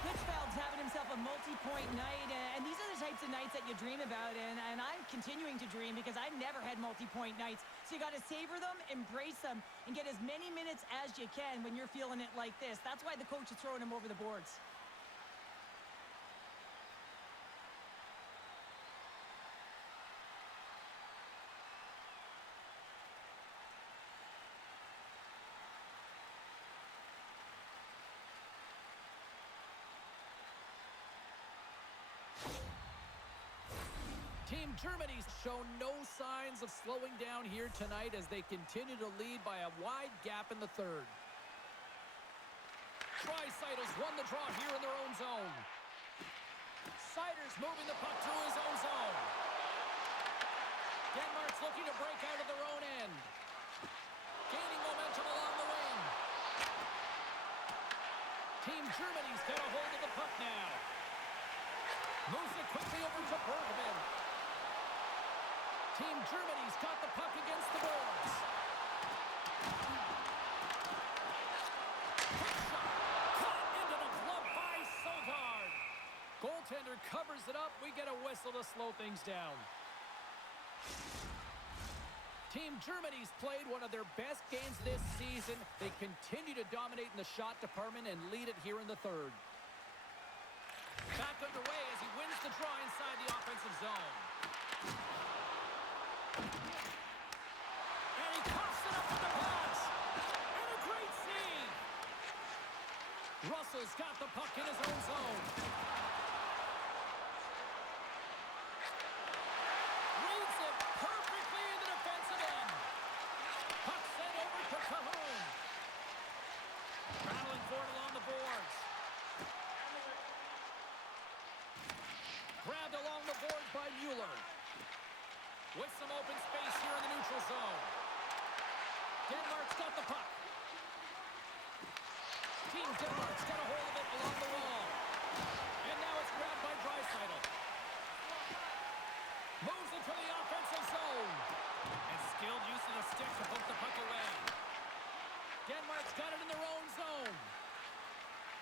Litchfeld's having himself a multi-point night, and these are the types of nights that you dream about, and I'm continuing to dream because I've never had multi-point nights. So you got to savor them, embrace them, and get as many minutes as you can when you're feeling it like this. That's why the coach is throwing him over the boards. Team Germany's shown no signs of slowing down here tonight as they continue to lead by a wide gap in the third. Draisaitl's won the draw here in their own zone. Seider's moving the puck through his own zone. Denmark's looking to break out of their own end. Gaining momentum along the wing. Team Germany's got a hold of the puck now. Moves it quickly over to Bergman. Team Germany's got the puck against the boards. Quick shot. Caught into the glove by Sogard. Goaltender covers it up. We get a whistle to slow things down. Team Germany's played one of their best games this season. They continue to dominate in the shot department and lead it here in the third. Back underway as he wins the draw inside the offensive zone. And he coughs it up with the pass. And a great save. Russell's got the puck in his own zone. Reads it perfectly in the defensive end. Puck sent over to Cahoon. Battling for it along the boards. Grabbed along the board by Mueller. With some open space here in the neutral zone. Denmark's got the puck. Team Denmark's got a hold of it along the wall. And now it's grabbed by Draisaitl. Moves into the offensive zone. And skilled use of the stick to poke the puck away. Denmark's got it in their own zone.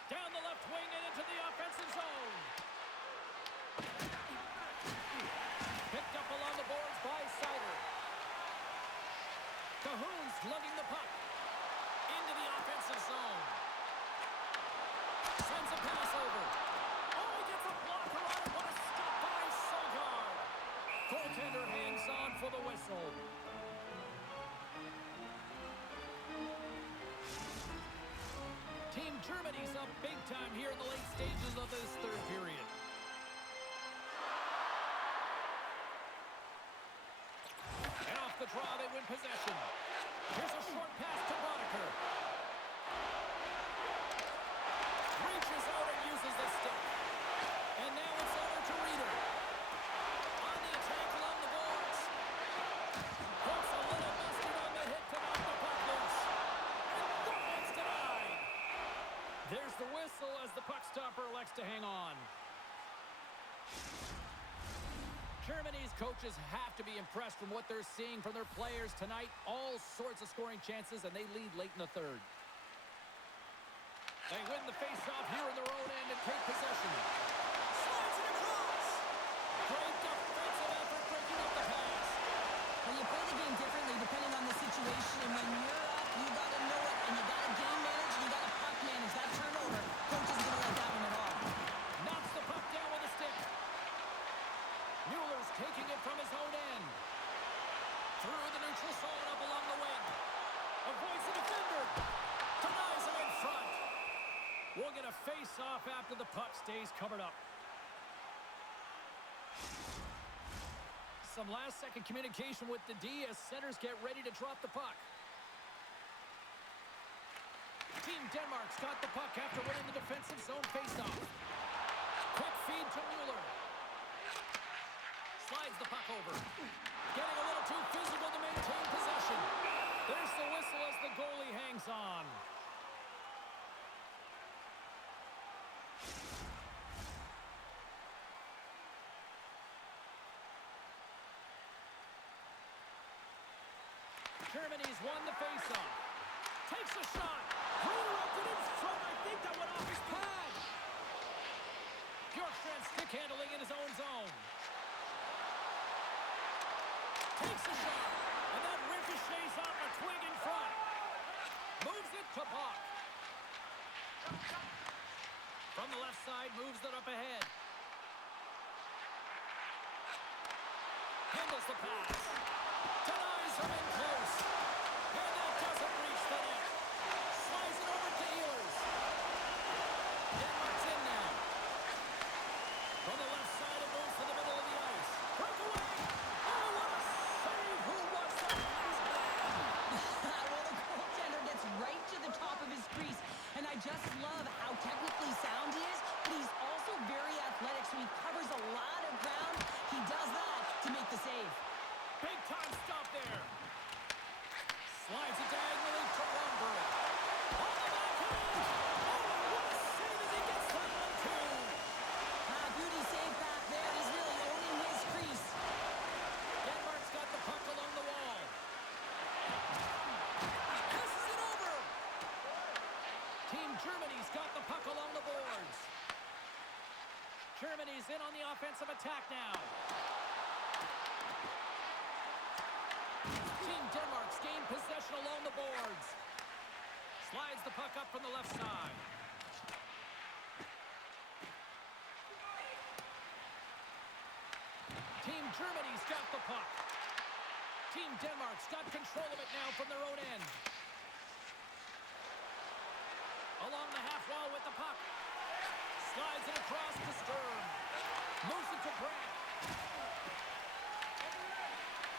Down the left wing and into the offensive zone. Picked up along the boards by Sider. Cahoon's lugging the puck into the offensive zone. Sends a pass over. Oh, he gets a blocker on it. What a stop by Sogard. Goaltender hangs on for the whistle. Team Germany's up big time here in the late stages of this third period. And off the draw, they win possession. Here's a short pass to Boddicker. Reaches out and uses the stick. And now it's over to Reeder. On the attack along the boards. Puts a little mustard on the hit to knock the puck loose. And that's denied. There's the whistle as the puck stopper elects to hang on. Germany's coaches have to be impressed from what they're seeing from their players tonight. All sorts of scoring chances, and they lead late in the third. They win the face-off here in their own end and take possession. Slides it across. Great defensive effort breaking up the pass. Well, you play the game differently depending on the situation. And when you're up, you got to know it. And you got to game manage, and you got to puck manage. That turnover, coach isn't going to let that one at all. Knocks the puck down with a stick. Mueller's taking it from his own end. Through the neutral zone up along the wing. Avoids the defender. Denies him in front. We'll get a face-off after the puck stays covered up. Some last-second communication with the D as centers get ready to drop the puck. Team Denmark's got the puck after winning the defensive zone face-off. Quick feed to Mueller. Slides the puck over. Getting a little too physical to maintain possession. There's the whistle as the goalie hangs on. Germany's won the faceoff. Takes a shot. Reeder up and in front. I think that went off his pad. Bjorkstrand stick handling in his own zone. Takes a shot. And that ricochets off a twig in front. Moves it to Puck. From the left side, moves it up ahead. Handles the pass. Denies him in close. And that doesn't reach the net. Slides it over to Ehlers. Denmark's in now. From the left side, it moves to the middle of the ice. Breakaway. Oh, what a save. Who was that? Well, the goaltender gets right to the top of his crease. And I just love how technically sound he is, but he's also very athletic, so he covers a lot of ground. He does that to make the save. Big time stop there. Slides it diagonally to Lundberg. On the backhand. Oh, what a save as he gets to the 1-2. Beauty save back there. He's really owning his crease. Denmark's got the puck along the wall. Passes it over. Team Germany's got the puck along the boards. Germany's in on the offensive attack now. Team Denmark's gained possession along the boards. Slides the puck up from the left side. Team Germany's got the puck. Team Denmark's got control of it now from their own end. Along the half wall with the puck. Slides it across to Sturm. Moves it to Brandt.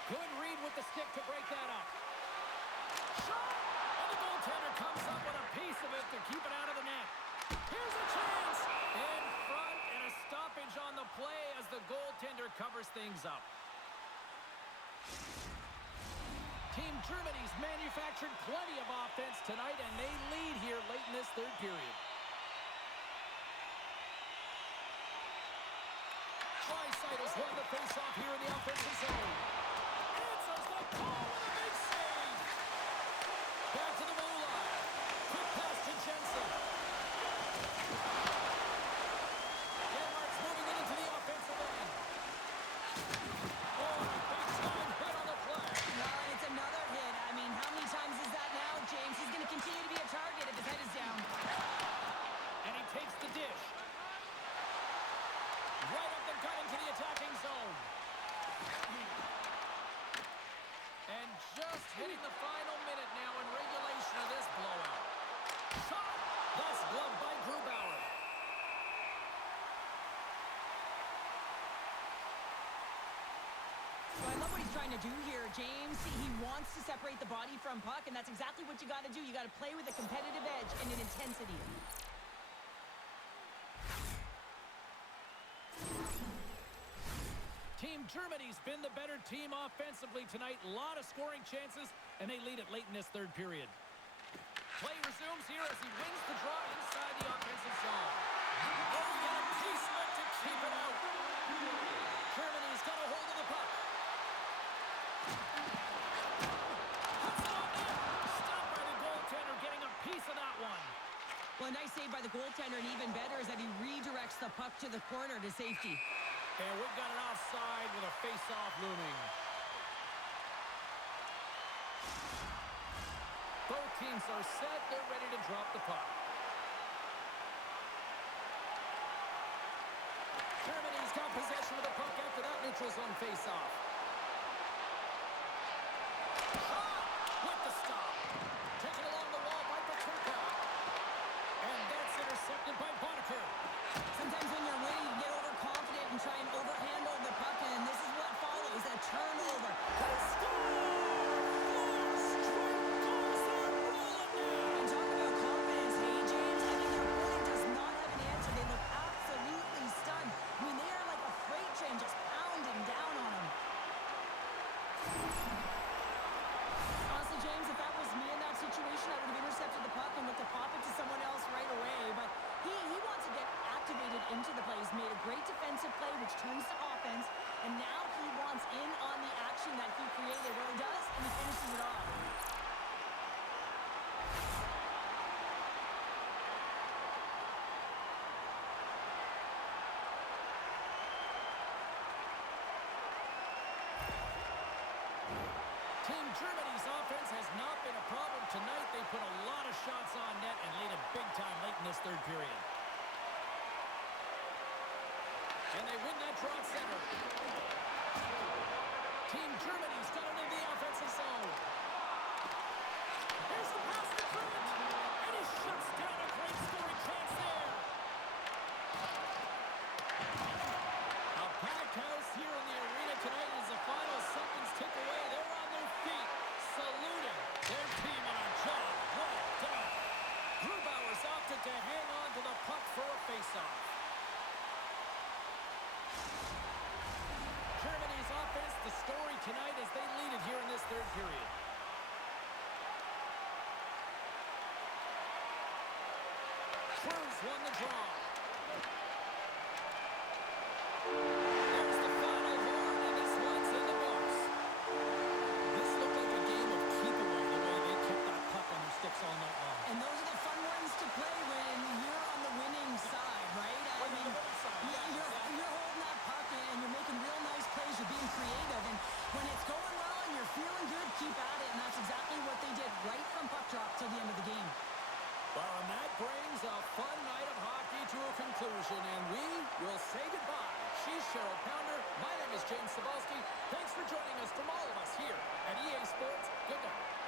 Good read with the stick to break that up. Shot! And the goaltender comes up with a piece of it to keep it out of the net. Here's a chance! In front, and a stoppage on the play as the goaltender covers things up. Team Germany's manufactured plenty of offense tonight, and they lead here late in this third period. Draisaitl won the face-off here in the offensive zone. Answers the call with a big save. Back to the blue line. love what he's trying to do here, James. He wants to separate the body from puck, and that's exactly what you got to do. You got to play with a competitive edge and an intensity. Team Germany's been the better team offensively tonight. A lot of scoring chances, and they lead it late in this third period. Play resumes here as he wins the draw inside the offensive zone. Oh, he got a piece of it to keep it out. Germany's got a hold of the puck. Puts it on net. Stopped by the goaltender, getting a piece of that one. Well, a nice save by the goaltender, and even better is that he redirects the puck to the corner to safety. And we've got an offside with a face-off looming. Both teams are set. They're ready to drop the puck. Germany's got possession of the puck after that neutral zone face-off. Shot with the stop. Taken along the wall by Paterka. And that's intercepted by Boddicker. Sometimes when you're winning, you get overconfident and try and overhandle the puck, and this is what follows, a turnover. They score! And talk about confidence, hey, James. I mean, their opponent does not have an answer. They look absolutely stunned. I mean, they are like a freight train just pounding down on them. Honestly, James, if that was me in that situation, I would have intercepted the puck and looked to pop it to someone else right away. But he wants to get activated into the play. He's made a great defensive play, which turns to offense. And now he wants in on the action that he created. Well, he does, and he finishes it off. Team Germany's offense has not been a problem tonight. They put a lot of shots on net and lead it big time late in this third period. And they win that draw at center. Team Germany's got it in the offensive zone. Here's the pass to Trent. And he shuts down a great scoring chance there. A packed house here in the arena tonight as the final seconds tick away. They're on their feet, saluting their team on a job well done. Grubauer's opted to hang on to the puck for a faceoff. Germany's offense, the story tonight as they lead it here in this third period. Cruz won the draw. There's the final horn, and this one's in the books. This looked like a game of keep-away, the way they kept that puck on their sticks all night long. And those are the fun ones to play when you're on the winning side, right? I mean, you're holding that puck and you're making real nice plays. You're being creative. And when it's going well and you're feeling good, keep at it. And that's exactly what they did right from puck drop till the end of the game. Well, and that brings a fun night of hockey to a conclusion, and we will say goodbye. She's Cheryl Pounder. My name is James Cebulski. Thanks for joining us from all of us here at EA Sports. Good night.